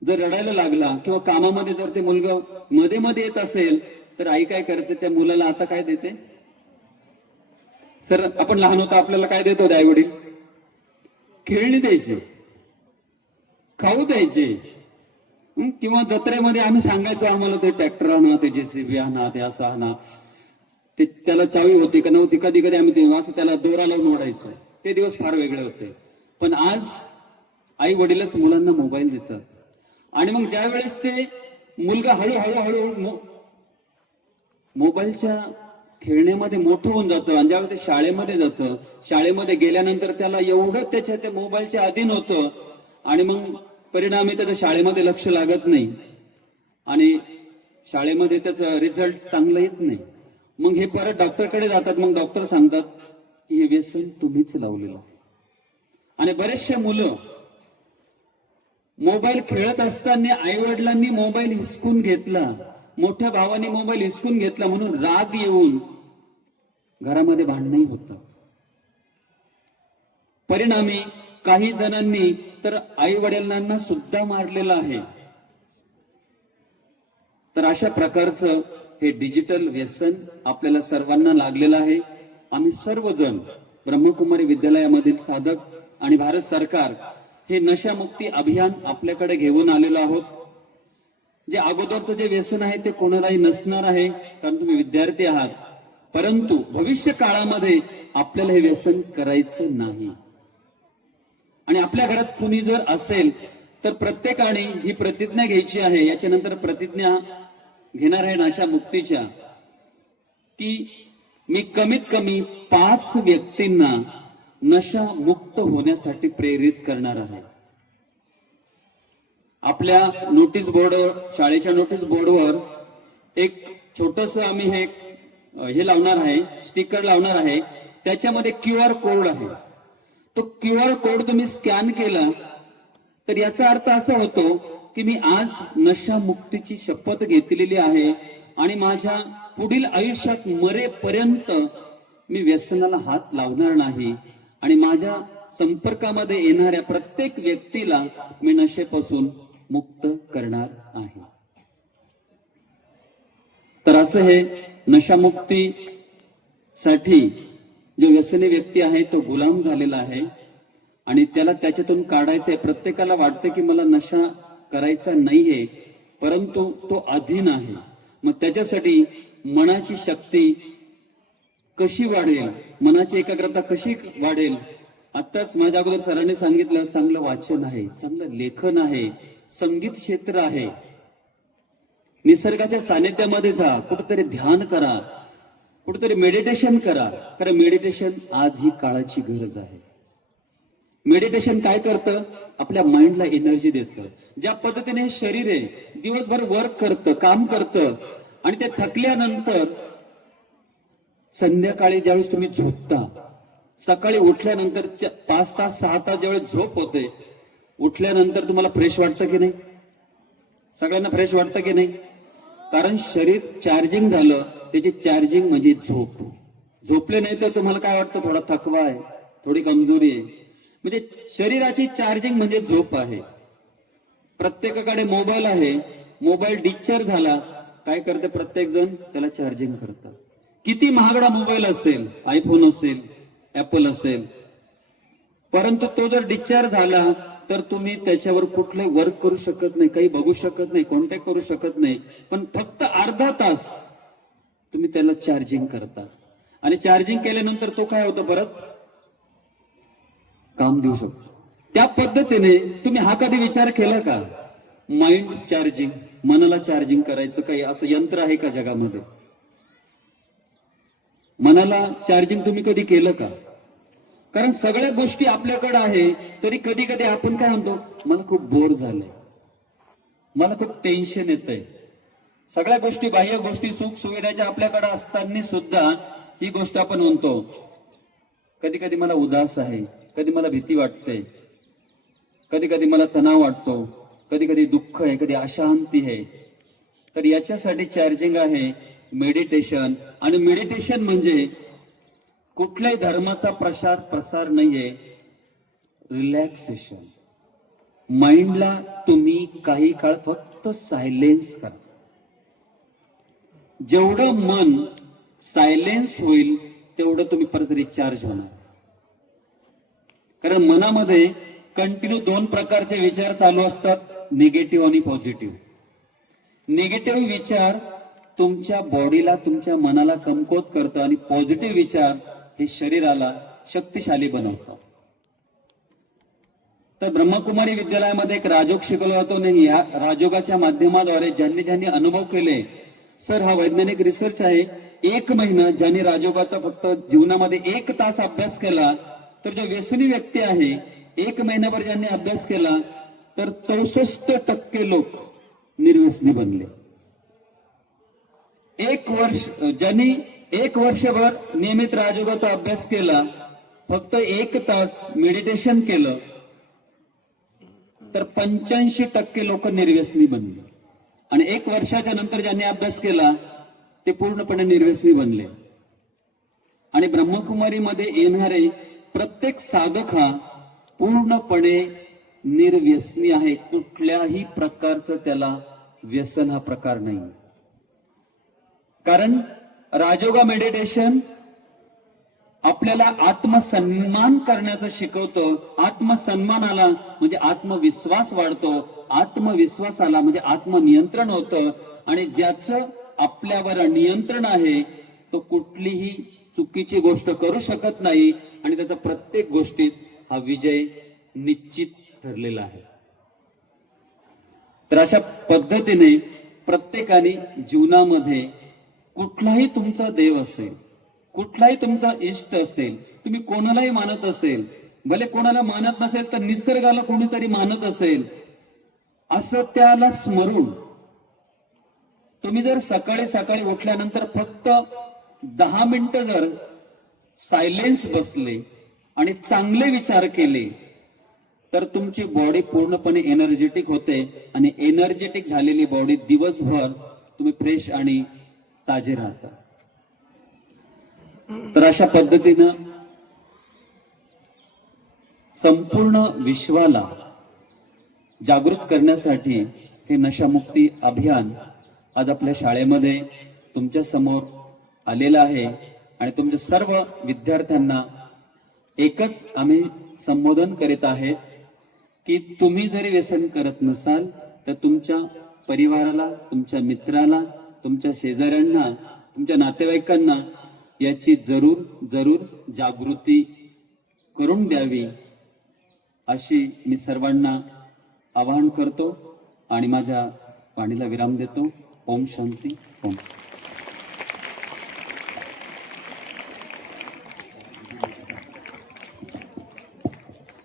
जर रडायला लागला किंवा कामामध्ये जर ते मुलगा मध्ये येत असेल तर आई काय करते, त्या मुलाला आता काय देते सर? आपण लहान होतो आपल्याला काय देत होते आई वडील? खेळणी द्यायची, खाऊ द्यायचे, किंवा जत्रेमध्ये आम्ही सांगायचो आम्हाला ते ट्रॅक्टर आणा, ते JCB आणा, ते असं आणा. ते त्याला चावी होती का नव्हती, कधी कधी आम्ही असं त्याला दोरा लावून ओढायचो. ते दिवस फार वेगळे होते. पण आज आई वडीलच मुलांना मोबाईल देतात आणि मग ज्या वेळेस ते मुलगा हळूहळू मोबाईलच्या खेळण्यामध्ये मोठं होऊन जातं आणि ज्यावेळेस ते शाळेमध्ये जातं, शाळेमध्ये गेल्यानंतर त्याला एवढं त्या मोबाईलच्या अधीन होतं आणि मग परिणामी त्याचं शाळेमध्ये लक्ष लागत नाही आणि शाळेमध्ये त्याचं रिझल्ट चांगलं येत नाही. मग हे परत डॉक्टरकडे जातात. मग डॉक्टर सांगतात की हे व्यसन तुम्हीच लावलेलं. आणि बरेचसे मुलं मोबाईल खेळत असताना आई वडिलांनी मोबाईल हिसकून घेतला, मोठ्या भावाने मोबाईल हिसकून घेतला म्हणून राग येऊन घरामध्ये भांडणही होतात. परिणामी काही जणांनी तर आई वडिलांना सुद्धा मारलेलं आहे. तर अशा प्रकारचं हे डिजिटल व्यसन आपल्याला सर्वांना लागलेलं आहे. आम्ही सर्वजण ब्रह्मकुमारी विद्यालयामधील साधक आणि भारत सरकार हे नशामुक्ती अभियान आपल्याकडे घेऊन आलेलो आहोत. जे अगोदरचं जे व्यसन आहे ते कोणालाही नसणार आहे, कारण तुम्ही विद्यार्थी आहात. परंतु भविष्य काळामध्ये आपल्याला हे व्यसन करायचं नाही. आणि आपल्या घरात कुणी जर असेल तर प्रत्येकाने ही प्रतिज्ञा घ्यायची आहे. याच्यानंतर प्रतिज्ञा घेणार आहे नशा मुक्तीच्या, की मी कमीत कमी 5 व्यक्तींना नशा मुक्त होण्यासाठी प्रेरित करणार आहे. आपल्या नोटीस बोर्डवर, शाळेच्या नोटीस बोर्डवर एक छोटस आम्ही हे लावणार आहे, स्टिकर लावणार आहे. त्याच्यामध्ये QR कोड आहे. तो QR कोड तुम्ही स्कॅन केला तर याचा अर्थ असा होतो की मी आज नशा मुक्तीची शपथ घेतलेली आहे आणि माझ्या पुढील आयुष्यात मरेपर्यंत मी व्यसनाला हात लावणार नाही आणि माझ्या संपर्कामध्ये येणाऱ्या प्रत्येक व्यक्तीला मी नशेपासून मुक्त करणार आहे. तर असं हे नशामुक्तीसाठी जो व्यसनी व्यक्ती आहे तो गुलाम झालेला आहे आणि त्याला त्याच्यातून काढायचंय. प्रत्येकाला वाटतं की मला नशा करायचा नाहीये, परंतु तो अधीन आहे. मग त्याच्यासाठी मनाची शक्ती कशी वाढेल, मनाची एकाग्रता कशी वाढेल? आताच माझ्या अगोदर सरांनी सांगितलं, चांगलं वाचन आहे, चांगलं लेखन आहे, संगीत क्षेत्र आहे, निसर्गाच्या सानिध्यामध्ये जा, कुठेतरी ध्यान करा, कुठेतरी मेडिटेशन करा. कारण मेडिटेशन आज ही काळाची गरज आहे. मेडिटेशन काय करतं? आपल्या माइंडला एनर्जी देतं. ज्या पद्धतीने शरीर आहे दिवसभर वर्क करतं, काम करतं आणि ते थकल्यानंतर संध्याकाळी ज्यावेळेस तुम्ही झोपता, सकाळी उठल्यानंतर 5 तास 6 तास ज्यावेळेस झोप होते, उठल्यानंतर तुम्हाला फ्रेश वाटतं की नाही? सगळ्यांना फ्रेश वाटतं की नाही? कारण शरीर चार्जिंग झालं, त्याची चार्जिंग म्हणजे झोप. झोपले नाही तर तुम्हाला काय वाटतं? थोडा थकवा आहे, थोडी कमजोरी आहे. म्हणजे शरीराची चार्जिंग म्हणजे झोप आहे. प्रत्येकाकडे मोबाईल आहे, मोबाईल डिस्चार्ज झाला, काय करते प्रत्येक जण? त्याला चार्जिंग करतात. किती महागडा मोबाईल असेल, आयफोन असेल, ऍपल असेल, परंतु तो जर डिस्चार्ज झाला तर तुम्ही त्याच्यावर कुठले वर्क करू शकत नाही, काही बघू शकत नाही, कॉन्टॅक्ट करू शकत नाही. पण फक्त अर्धा तास तुम्ही त्याला चार्जिंग करता आणि चार्जिंग केल्यानंतर तो काय होतो? परत काम देऊ शकतो. त्या पद्धतीने तुम्ही हा कधी विचार केला का? माइंड चार्जिंग, मनाला चार्जिंग करायचं काही असं यंत्र आहे का जगामध्ये? मनाला चार्जिंग तुम्ही कधी केलं का? कारण सगळ्या गोष्टी आपल्याकडे आहे, तरी कधी कधी आपण काय म्हणतो? मला खूप बोर झालंय, मला खूप टेन्शन येतंय. सगळ्या गोष्टी, बाह्य गोष्टी, सुख सुविधाच्या आपल्याकडे असताना सुद्धा ही गोष्ट आपण म्हणतो, कधी कधी मला उदास आहे, कधी मला भीती वाटते, कधी कधी मला तणाव वाटतो, कधी कधी दुःख आहे, कधी अशांती आहे. तर याच्यासाठी चार्जिंग आहे मेडिटेशन. आणि मेडिटेशन म्हणजे कुठल्याही धर्माचा प्रसार नाहीये, रिलॅक्सेशन. माइंडला तुम्ही काही काळ फक्त सायलेन्स करा. जेवढं मन सायलेन्स होईल तेवढं तुम्ही परत रिचार्ज होणार. कारण मनामध्ये कंटिन्यू 2 प्रकारचे विचार चालू असतात, निगेटिव्ह आणि पॉझिटिव्ह. निगेटिव्ह विचार तुमच्या बॉडीला, तुमच्या मनाला कमकुवत करतं आणि पॉझिटिव्ह विचार हे शरीराला शक्तिशाली बनवतात. तर ब्रह्मकुमारी विद्यालयामध्ये एक राजयोग शिकवला जातो आणि या राजयोगाच्या माध्यमाद्वारे ज्यांनी ज्यांनी अनुभव केले, सर हा वैज्ञानिक रिसर्च आहे, 1 महिना ज्यांनी राजयोगाचा फक्त जीवनामध्ये 1 तास अभ्यास केला, तर जो व्यसनी व्यक्ती आहे 1 महिनाभर ज्यांनी अभ्यास केला तर 64% लोक निर्व्यसनी बनले. 1 वर्ष ज्यांनी 1 वर्षभर नियमित राजयोगाचा अभ्यास केला, फक्त 1 तास मेडिटेशन केलं, तर 85% लोक निर्व्यसनी बनले. आणि 1 वर्षाच्या नंतर ज्यांनी अभ्यास केला ते पूर्णपणे निर्व्यसनी बनले. आणि ब्रह्मकुमारीमध्ये येणारे प्रत्येक साधक हा पूर्णपणे निर्व्यसनी आहे. कुठल्याही प्रकारचं त्याला व्यसन हा प्रकार नाही. कारण राजयोगा मेडिटेशन आपल्याला आत्मसन्मान करण्याचं शिकवतं. आत्मसन्मान आला म्हणजे आत्मविश्वास वाढतो, आत्मविश्वास आला म्हणजे आत्मनियंत्रण होतं. आणि ज्याचं आपल्यावर नियंत्रण आहे तो कुठलीही चुकीची गोष्ट करू शकत नाही आणि त्याचा प्रत्येक गोष्टीत हा विजय निश्चित ठरलेला आहे. तर अशा पद्धतीने प्रत्येकाने जीवनामध्ये कुठलाही तुमचा देव असेल, कुठलाही तुमचा इष्ट असेल, तुम्ही कोणालाही मानत असेल, भले कोणाला मानत नसेल तर निसर्गाला कोणीतरी मानत असेल, असं त्याला स्मरून तुम्ही जर सकाळी सकाळी उठल्यानंतर फक्त 10 मिनिटं जर सायलेन्स बसले आणि चांगले विचार केले तर तुमची बॉडी पूर्णपणे एनर्जेटिक होते. आणि एनर्जेटिक झालेली बॉडी दिवसभर तुम्ही फ्रेश आणि ताजे राहता. तर अशा पद्धतीनं संपूर्ण विश्वाला जागृत करण्यासाठी हे नशामुक्ती अभियान आज आपल्या शाळेमध्ये तुमच्या समोर आलेलं आहे. आणि तुमच्या सर्व विद्यार्थ्यांना एकच आम्ही संबोधन करीत आहेत की तुम्ही जरी व्यसन करत नसाल तर तुमच्या परिवाराला, तुमच्या मित्राला, तुमच्या शेजाऱ्यांना, तुमच्या नातेवाईकांना याची जरूर जागृती करून द्यावी, अशी मी सर्वांना आवाहन करतो आणि माझ्या वाणीला विराम देतो. ओम शांती. ओम.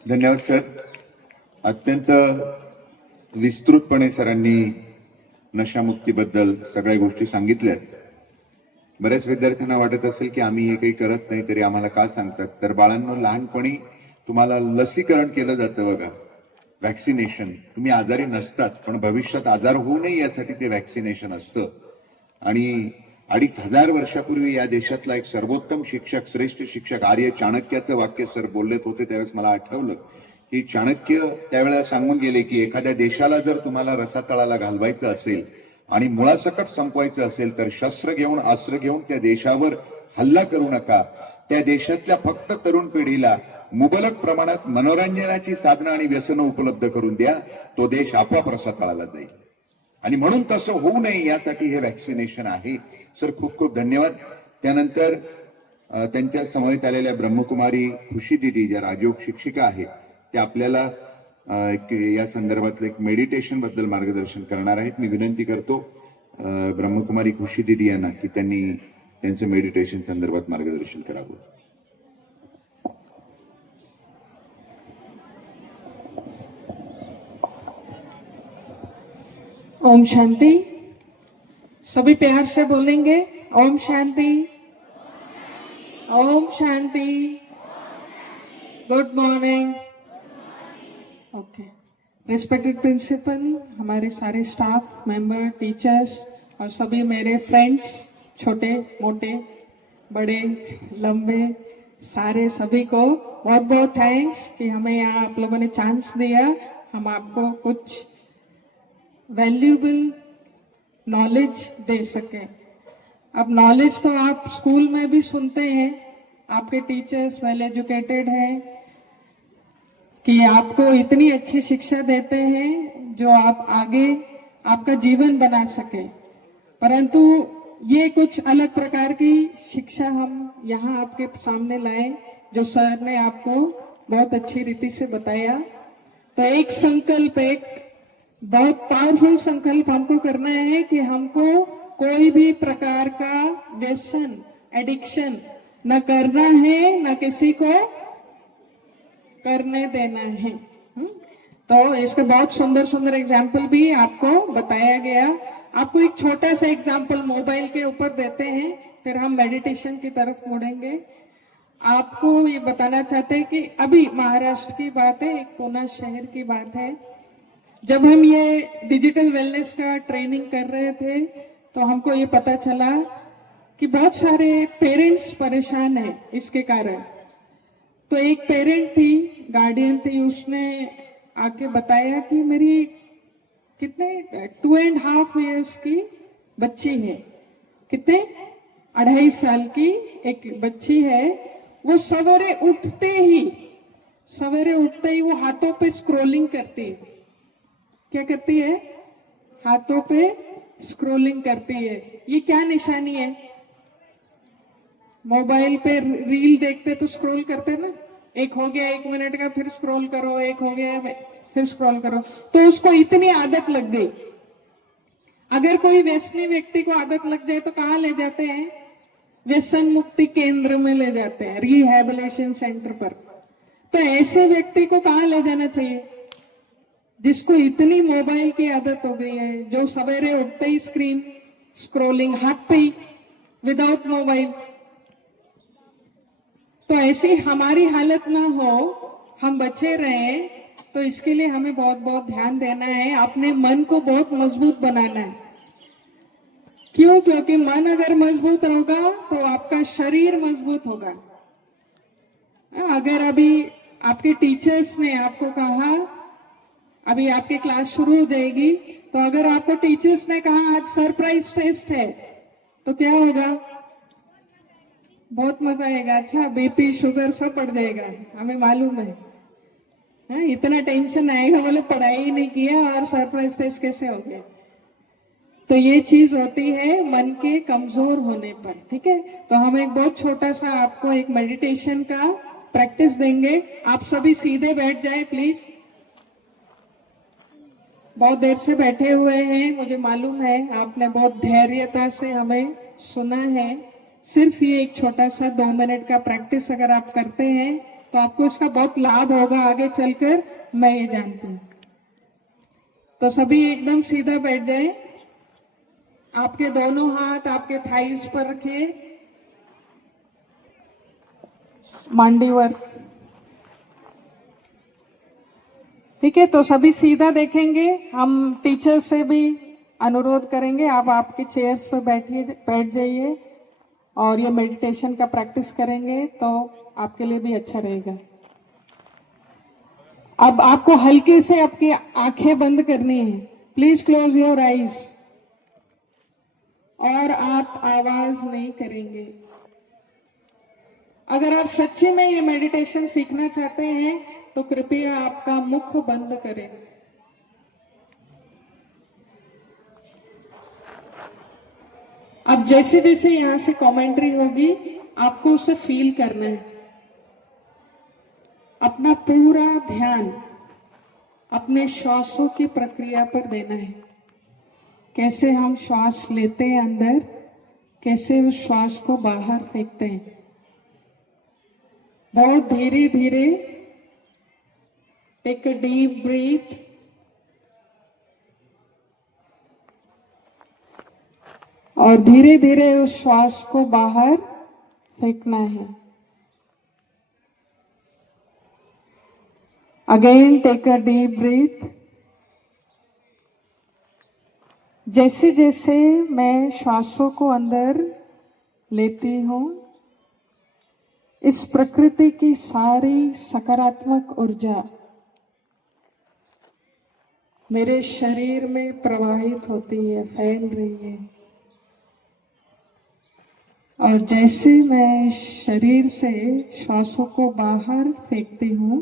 धन्यवाद सर. अत्यंत विस्तृतपणे सरांनी नशामुक्तीबद्दल सगळ्या गोष्टी सांगितल्यात. बऱ्याच विद्यार्थ्यांना वाटत असेल की आम्ही हे काही करत नाही तरी आम्हाला का सांगतात. तर बाळांनो, लहानपणी तुम्हाला लसीकरण केलं जातं बघा, व्हॅक्सिनेशन. तुम्ही आजारी नसतात पण भविष्यात आजार होऊ नये यासाठी ते व्हॅक्सिनेशन असतं. आणि 2500 वर्षापूर्वी या देशातला एक सर्वोत्तम शिक्षक, श्रेष्ठ शिक्षक आर्य चाणक्याचं वाक्य सर बोललेत होते त्यावेळेस मला आठवलं की चाणक्य त्यावेळेला सांगून गेले की एखाद्या देशाला जर तुम्हाला रसातळाला घालवायचं असेल आणि मुळासकट संपवायचं असेल तर शस्त्र घेऊन, अस्त्र घेऊन त्या देशावर हल्ला करू नका. त्या देशातल्या फक्त तरुण पिढीला मुबलक प्रमाणात मनोरंजनाची साधनं आणि व्यसनं उपलब्ध करून द्या. तो देश आपोआप रसातळाला जाईल. आणि म्हणून तसं होऊ नये यासाठी हे व्हॅक्सिनेशन आहे. सर खूप खूप धन्यवाद. त्यानंतर त्यांच्या समवेत आलेल्या ब्रह्मकुमारी खुशी दिदी, ज्या राजयोग शिक्षिका आहेत, त्या आपल्याला या संदर्भातलं एक मेडिटेशन बद्दल मार्गदर्शन करणार आहेत. मी विनंती करतो ब्रह्मकुमारी खुशी दिदी यांना की त्यांनी त्यांचं मेडिटेशन संदर्भात मार्गदर्शन करावं. ओम शांति. सभी प्यार से बोलेंगे ओम शांति. ओम शांति. Good morning. Okay. Respected principal, हमारे सारे स्टाफ मेंबर, टीचर्स और सभी मेरे फ्रेंड्स, छोटे मोटे बड़े लंबे, सारे सभी को बहुत बहुत थैंक्स कि हमें यहाँ आप लोगों ने चांस दिया. हम आपको कुछ वैल्यूएबल नॉलेज दे सके. अब नॉलेज तो आप स्कूल में भी सुनते हैं, आपके टीचर्स वेल एजुकेटेड हैं कि आपको इतनी अच्छी शिक्षा देते हैं जो आप आगे आपका जीवन बना सके. परंतु ये कुछ अलग प्रकार की शिक्षा हम यहाँ आपके सामने लाए जो सर ने आपको बहुत अच्छी रीति से बताया. तो एक संकल्प, एक बहुत पावरफुल संकल्प हमको करना है कि हमको कोई भी प्रकार का व्यसन, एडिक्शन न करना है, न किसी को करने देना है. तो इसके बहुत सुंदर सुंदर एग्जाम्पल भी आपको बताया गया. आपको एक छोटा सा एग्जाम्पल मोबाइल के ऊपर देते हैं, फिर हम मेडिटेशन की तरफ मुड़ेंगे. आपको ये बताना चाहते हैं कि अभी महाराष्ट्र की बात है, एक पुणे शहर की बात है. जब हम ये डिजिटल वेलनेस का ट्रेनिंग कर रहे थे तो हमको ये पता चला कि बहुत सारे पेरेंट्स परेशान हैं इसके कारण. तो एक पेरेंट थी, गार्डियन थी, उसने आके बताया कि मेरी कितने 2.5 years की बच्ची है, कितने 2.5 साल की एक बच्ची है. वो सवेरे उठते ही वो हाथों पे स्क्रोलिंग करती है. क्या करती है? हाथों पे स्क्रोलिंग करती है. ये क्या निशानी है? मोबाइल पे रील देखते तो स्क्रॉल करते ना, एक हो गया 1 मिनट का, फिर स्क्रॉल करो, एक हो गया फिर स्क्रॉल करो. तो उसको इतनी आदत लग गई. अगर कोई व्यसनी व्यक्ति को आदत लग जाए तो कहाँ ले जाते हैं? व्यसन मुक्ति केंद्र में ले जाते हैं, रिहैबिलिटेशन सेंटर पर. तो ऐसे व्यक्ति को कहाँ ले जाना चाहिए? जिसको इतनी मोबाइल की आदत हो गई है, जो सवेरे उठते ही स्क्रीन स्क्रॉलिंग, हाथ पे ही, विदाउट मोबाइल. तो ऐसी हमारी हालत ना हो, हम बचे रहें, तो इसके लिए हमें बहुत बहुत ध्यान देना है. अपने मन को बहुत मजबूत बनाना है. क्यों? क्योंकि मन अगर मजबूत होगा तो आपका शरीर मजबूत होगा. अगर अभी आपके टीचर्स ने आपको कहा, अभी आपकी क्लास शुरू हो जाएगी, तो अगर आपको टीचर्स ने कहा आज सरप्राइज टेस्ट है, तो क्या होगा? बहुत मजा आएगा. अच्छा, बीपी शुगर सब बढ़ जाएगा, हमें मालूम है. इतना टेंशन आएगा, बोले पढ़ाई ही नहीं किया और सरप्राइज टेस्ट कैसे हो गया. तो ये चीज होती है मन के कमजोर होने पर. ठीक है, तो हम एक बहुत छोटा सा आपको एक मेडिटेशन का प्रैक्टिस देंगे. आप सभी सीधे बैठ जाए प्लीज. बहुत देर से बैठे हुए हैं, मुझे मालूम है आपने बहुत धैर्यता से हमें सुना है. सिर्फ ये एक छोटा सा 2 मिनट का प्रैक्टिस अगर आप करते हैं तो आपको इसका बहुत लाभ होगा आगे चलकर, मैं ये जानती हूँ. तो सभी एकदम सीधा बैठ जाए. आपके दोनों हाथ आपके थाइस पर रखिए, मांडीवर। ठीक है, तो सभी सीधा देखेंगे। हम टीचर से भी अनुरोध करेंगे, आप आपके चेयर्स पर बैठ जाइए और ये मेडिटेशन का प्रैक्टिस करेंगे तो आपके लिए भी अच्छा रहेगा। अब आपको हल्के से आपकी आंखें बंद करनी है। Please close your eyes. और आप आवाज नहीं करेंगे। अगर आप सच्ची में ये मेडिटेशन सीखना चाहते हैं तो कृपया आपका मुख बंद करें। अब जैसे जैसे यहां से कमेंट्री होगी आपको उसे फील करना है। अपना पूरा ध्यान अपने श्वासों की प्रक्रिया पर देना है। कैसे हम श्वास लेते हैं अंदर, कैसे उस श्वास को बाहर फेंकते हैं। बहुत धीरे धीरे टेक अ डीप ब्रीथ और धीरे धीरे उस श्वास को बाहर फेंकना है। Again take a deep breath. जैसे जैसे मैं श्वासों को अंदर लेती हूं, इस प्रकृति की सारी सकारात्मक ऊर्जा मेरे शरीर में प्रवाहित होती है, फैल रही है। और जैसे मैं शरीर से श्वासों को बाहर फेंकती हूं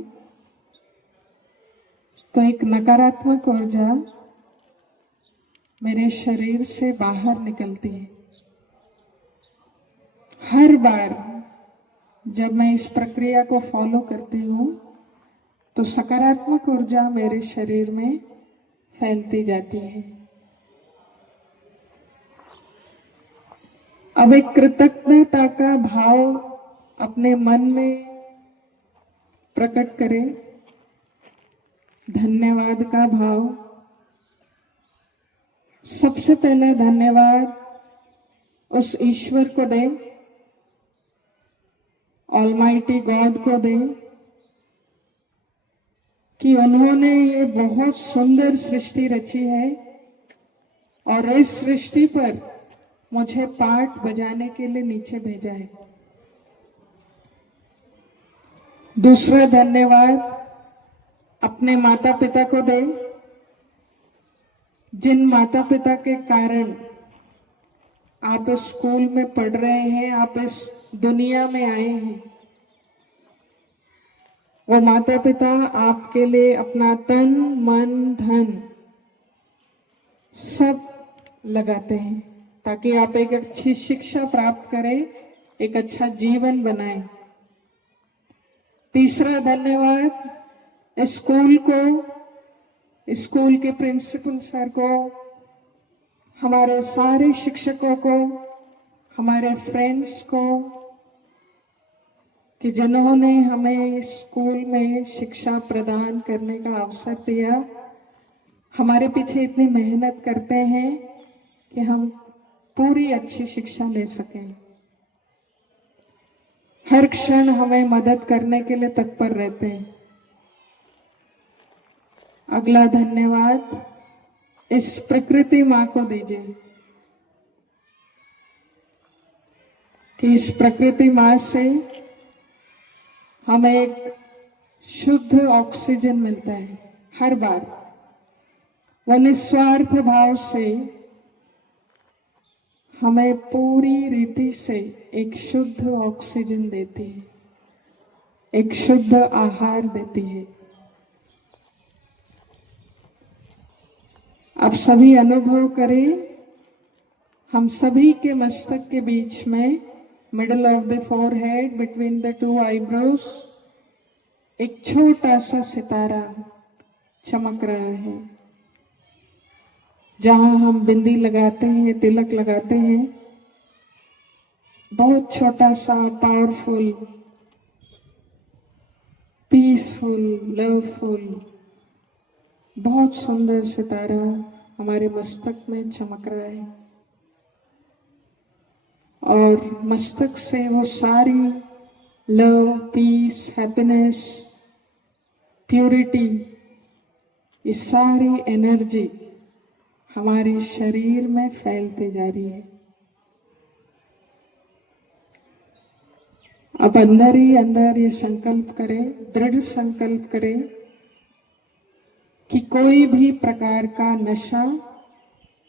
तो एक नकारात्मक ऊर्जा मेरे शरीर से बाहर निकलती है। हर बार जब मैं इस प्रक्रिया को फॉलो करती हूं तो सकारात्मक ऊर्जा मेरे शरीर में फैलती जाती है। अब एक कृतज्ञता का भाव अपने मन में प्रकट करें। धन्यवाद का भाव। सबसे पहले धन्यवाद उस ईश्वर को दें, ऑलमाइटी गॉड को दें कि उन्होंने ये बहुत सुंदर सृष्टि रची है और इस सृष्टि पर मुझे पाठ बजाने के लिए नीचे भेजा है। दूसरा धन्यवाद अपने माता पिता को दें, जिन माता पिता के कारण आप इस स्कूल में पढ़ रहे हैं, आप इस दुनिया में आए हैं। वो माता पिता आपके लिए अपना तन मन धन सब लगाते हैं ताकि आप एक अच्छी शिक्षा प्राप्त करें, एक अच्छा जीवन बनाएं। तीसरा धन्यवाद स्कूल को, स्कूल के प्रिंसिपल सर को, हमारे सारे शिक्षकों को, हमारे फ्रेंड्स को कि जिन्होंने हमें स्कूल में शिक्षा प्रदान करने का अवसर दिया। हमारे पीछे इतनी मेहनत करते हैं कि हम पूरी अच्छी शिक्षा ले सकें। हर क्षण हमें मदद करने के लिए तत्पर रहते हैं। अगला धन्यवाद इस प्रकृति मां को दीजिए कि इस प्रकृति मां से हमें एक शुद्ध ऑक्सीजन मिलता है। हर बार वो निस्वार्थ भाव से हमें पूरी रीति से एक शुद्ध ऑक्सीजन देती है, एक शुद्ध आहार देती है। आप सभी अनुभव करें, हम सभी के मस्तक के बीच में, middle of the forehead, between the two eyebrows, एक छोटा सा सितारा चमक रहा है। जहां हम बिंदी लगाते हैं, तिलक लगाते हैं, बहुत छोटा सा पावरफुल, पीसफुल, लवफुल, बहुत सुंदर सितारा हमारे मस्तक में चमक रहा है। और मस्तक से वो सारी लव, पीस, हैप्पीनेस, प्यूरिटी, ये सारी एनर्जी हमारे शरीर में फैलती जा रही है। अब अंदर ही अंदर ये संकल्प करें, दृढ़ संकल्प करें कि कोई भी प्रकार का नशा,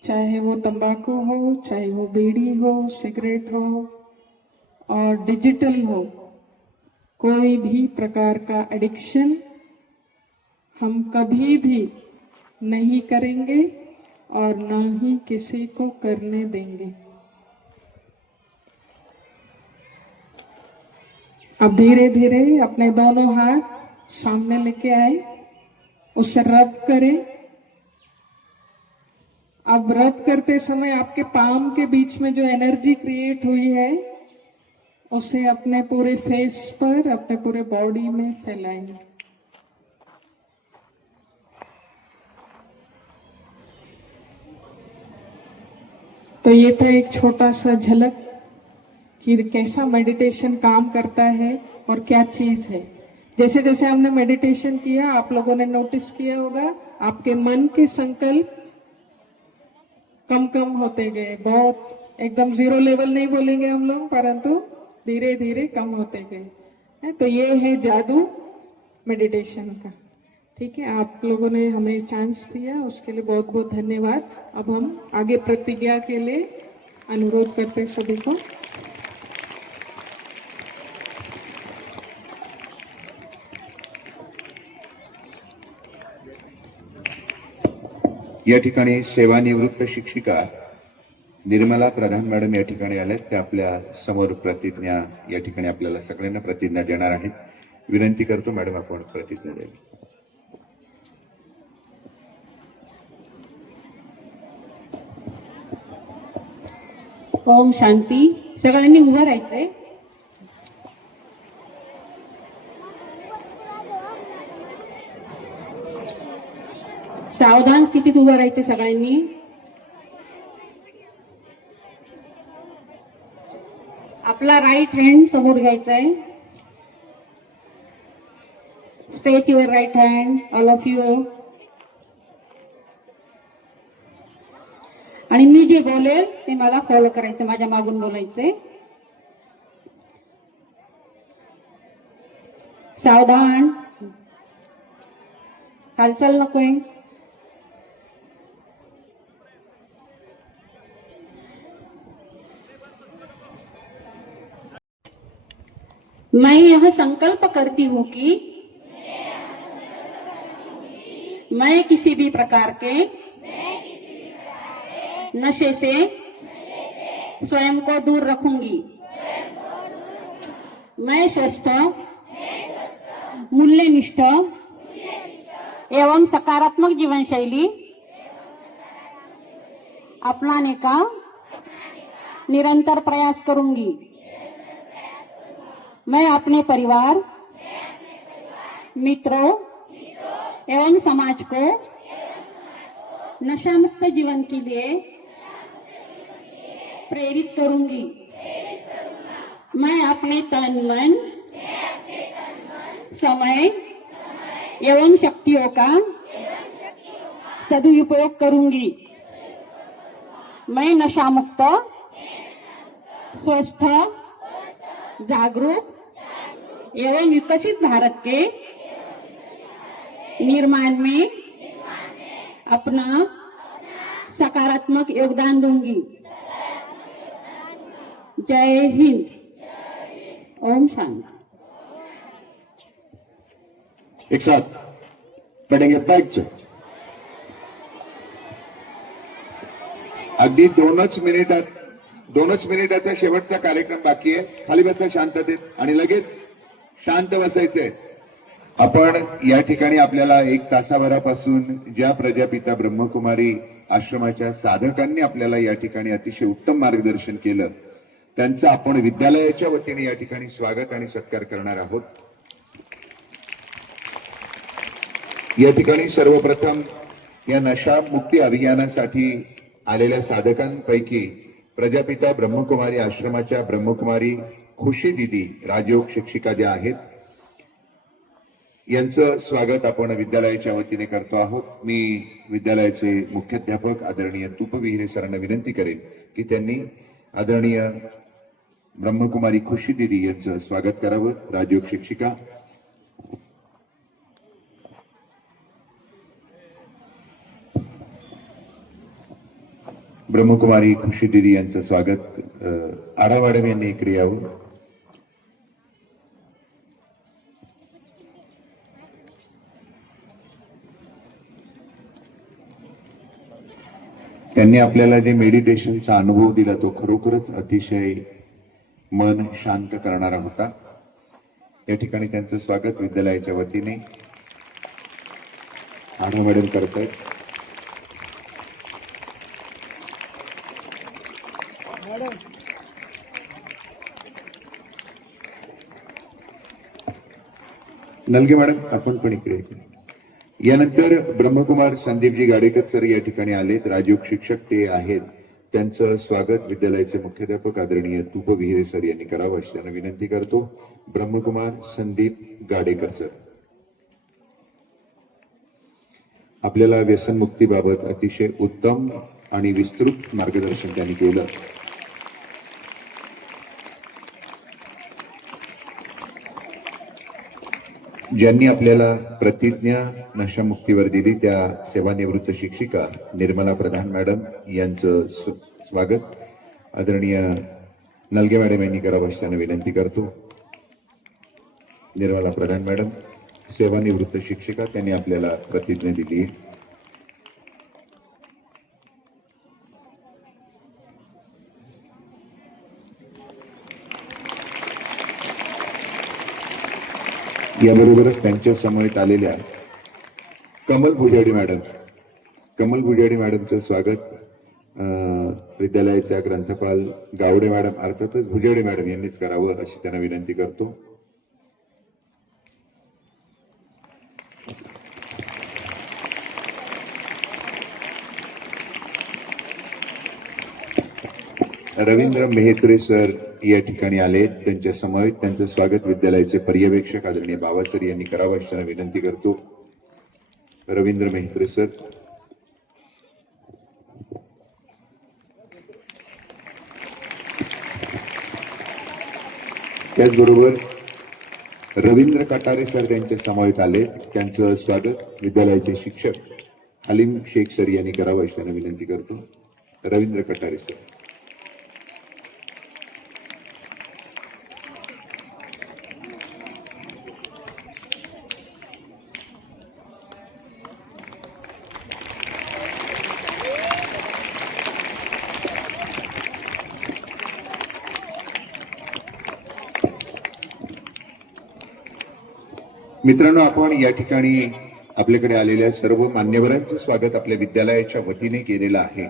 चाहे वो तंबाकू हो, चाहे वो बीड़ी हो, सिगरेट हो और डिजिटल हो, कोई भी प्रकार का एडिक्शन हम कभी भी नहीं करेंगे और ना ही किसी को करने देंगे। अब धीरे धीरे अपने दोनों हाथ सामने लेके आए, उसे रब करें। अब रब करते समय आपके पाम के बीच में जो एनर्जी क्रिएट हुई है उसे अपने पूरे फेस पर, अपने पूरे बॉडी में फैलाएंगे। तो ये था एक छोटा सा झलक कि कैसा मेडिटेशन काम करता है और क्या चीज है। जैसे जैसे हमने मेडिटेशन किया, आप लोगों ने नोटिस किया होगा आपके मन के संकल्प कम कम होते गए। बहुत एकदम जीरो लेवल नहीं बोलेंगे हम लोग, परंतु धीरे धीरे कम होते गए। तो ये है जादू मेडिटेशन का। ठीक है, आप लोगों ने हमें चांस दिया, उसके लिए बहुत बहुत धन्यवाद। अब हम आगे प्रतिज्ञा के लिए अनुरोध करते हैं सभी को। या ठिकाणी सेवानिवृत्त शिक्षिका निर्मला प्रधान मॅडम या ठिकाणी आल्यात. त्या आपल्या समोर प्रतिज्ञा या ठिकाणी आपल्याला सगळ्यांना प्रतिज्ञा देणार आहेत. विनंती करतो मॅडम आपण प्रतिज्ञा द्यावी. ओम शांती. सगळ्यांनी उभं राहायचंय. सावधान स्थितीत उभं राहायचं सगळ्यांनी. आपला राईट हँड समोर घ्यायचा आहे. Stretch your right hand, all of you. आणि मी जे बोलेल ते मला फॉलो करायचं, माझ्या मागून बोलायचंय. सावधान, हालचाल नकोय. मैं यह संकल्प करती हूँ कि मैं किसी भी प्रकार के नशे से स्वयं को दूर रखूंगी. मैं स्वस्थ, मूल्यनिष्ठ एवं सकारात्मक जीवन शैली अपनाने का निरंतर प्रयास करूंगी. मैं अपने परिवार, मित्रों एवं समाज को नशा मुक्त जीवन के लिए प्रेरित करूंगी. मैं अपने तन मन, समय एवं शक्तियों का सदुपयोग करूंगी. मैं नशा मुक्त, स्वस्थ, जागरूक एवं विकसित भारत के निर्माण में अपना सकारात्मक योगदान दूंगी. जय हिंद. ओम शांति. एक साथ बैठेंगे बैठ. अगदी दोनच मिनिटाचा शेवटचा कार्यक्रम बाकी आहे. खाली बसा शांततेत आणि लगेच शांत बसायचंय. आपण या ठिकाणी आपल्याला 1 तासाभरापासून ज्या प्रजापिता ब्रह्मकुमारी आश्रमाच्या साधकांनी आपल्याला या ठिकाणी अतिशय उत्तम मार्गदर्शन केलं, त्यांचं आपण विद्यालयाच्या वतीने या ठिकाणी स्वागत आणि सत्कार करणार आहोत. या ठिकाणी सर्वप्रथम या नशा मुक्ती अभियानासाठी आलेल्या साधकांपैकी प्रजापिता ब्रह्मकुमारी आश्रमाच्या ब्रह्मकुमारी खुशी दिदी राजयोग शिक्षिका ज्या आहेत यांचं स्वागत आपण विद्यालयाच्या वतीने करतो आहोत. मी विद्यालयाचे मुख्याध्यापक आदरणीय तुपविहिरे सरांना विनंती करेन की त्यांनी आदरणीय ब्रह्मकुमारी खुशी दिदी यांचं स्वागत करावं. राजयोग शिक्षिका ब्रह्मकुमारी खुशी दिदी यांचं स्वागत. आढावाडे यांनी इकडे यावं. त्यांनी आपल्याला जे मेडिटेशनचा अनुभव दिला तो खरोखरच अतिशय मन शांत करणारा होता. या ठिकाणी त्यांचं स्वागत विद्यालयाच्या वतीने आढावाडे करतायत. नलगे मॅडम आपण पण इकडे. यानंतर ब्रह्मकुमार संदीपजी गाडेकर सर या ठिकाणी आलेत. राजयोग शिक्षक ते आहेत. त्यांचं स्वागत विद्यालयाचे मुख्याध्यापक आदरणीय तुपविहिरे सर यांनी करावं अशी त्यांना विनंती करतो. ब्रह्मकुमार संदीप गाडेकर सर आपल्याला व्यसनमुक्तीबाबत अतिशय उत्तम आणि विस्तृत मार्गदर्शन त्यांनी केलं. ज्यांनी आपल्याला प्रतिज्ञा नशामुक्तीवर दिली त्या सेवानिवृत्त शिक्षिका निर्मला प्रधान मॅडम यांचं स्वागत आदरणीय नलगे मॅडम यांनी करावं अशी त्यांना विनंती करतो. निर्मला प्रधान मॅडम सेवानिवृत्त शिक्षिका, त्यांनी आपल्याला प्रतिज्ञा दिली आहे. याबरोबरच त्यांच्या समवेत आलेल्या कमल भुजाडी मॅडमचं स्वागत विद्यालयाच्या ग्रंथपाल गावडे मॅडम अर्थातच भुजाडी मॅडम यांनीच करावं अशी त्यांना विनंती करतो. रवींद्र मेहत्रे सर या ठिकाणी आलेत. त्यांच्या समवेत त्यांचं स्वागत विद्यालयाचे पर्यवेक्षक आदरणीय बाबा सर यांनी करावं अशी त्यांना विनंती करतो. रवींद्र मेहत्रे सर. त्याचबरोबर रवींद्र कटारे सर त्यांच्या समवेत आले. त्यांचं स्वागत विद्यालयाचे शिक्षक हलीम शेख सर यांनी करावं अशी त्यांना विनंती करतो. रवींद्र कटारे सर. मित्रांनो, आपण या ठिकाणी आपल्याकडे आलेल्या सर्व मान्यवरांचं स्वागत आपल्या विद्यालयाच्या वतीने केलेलं आहे.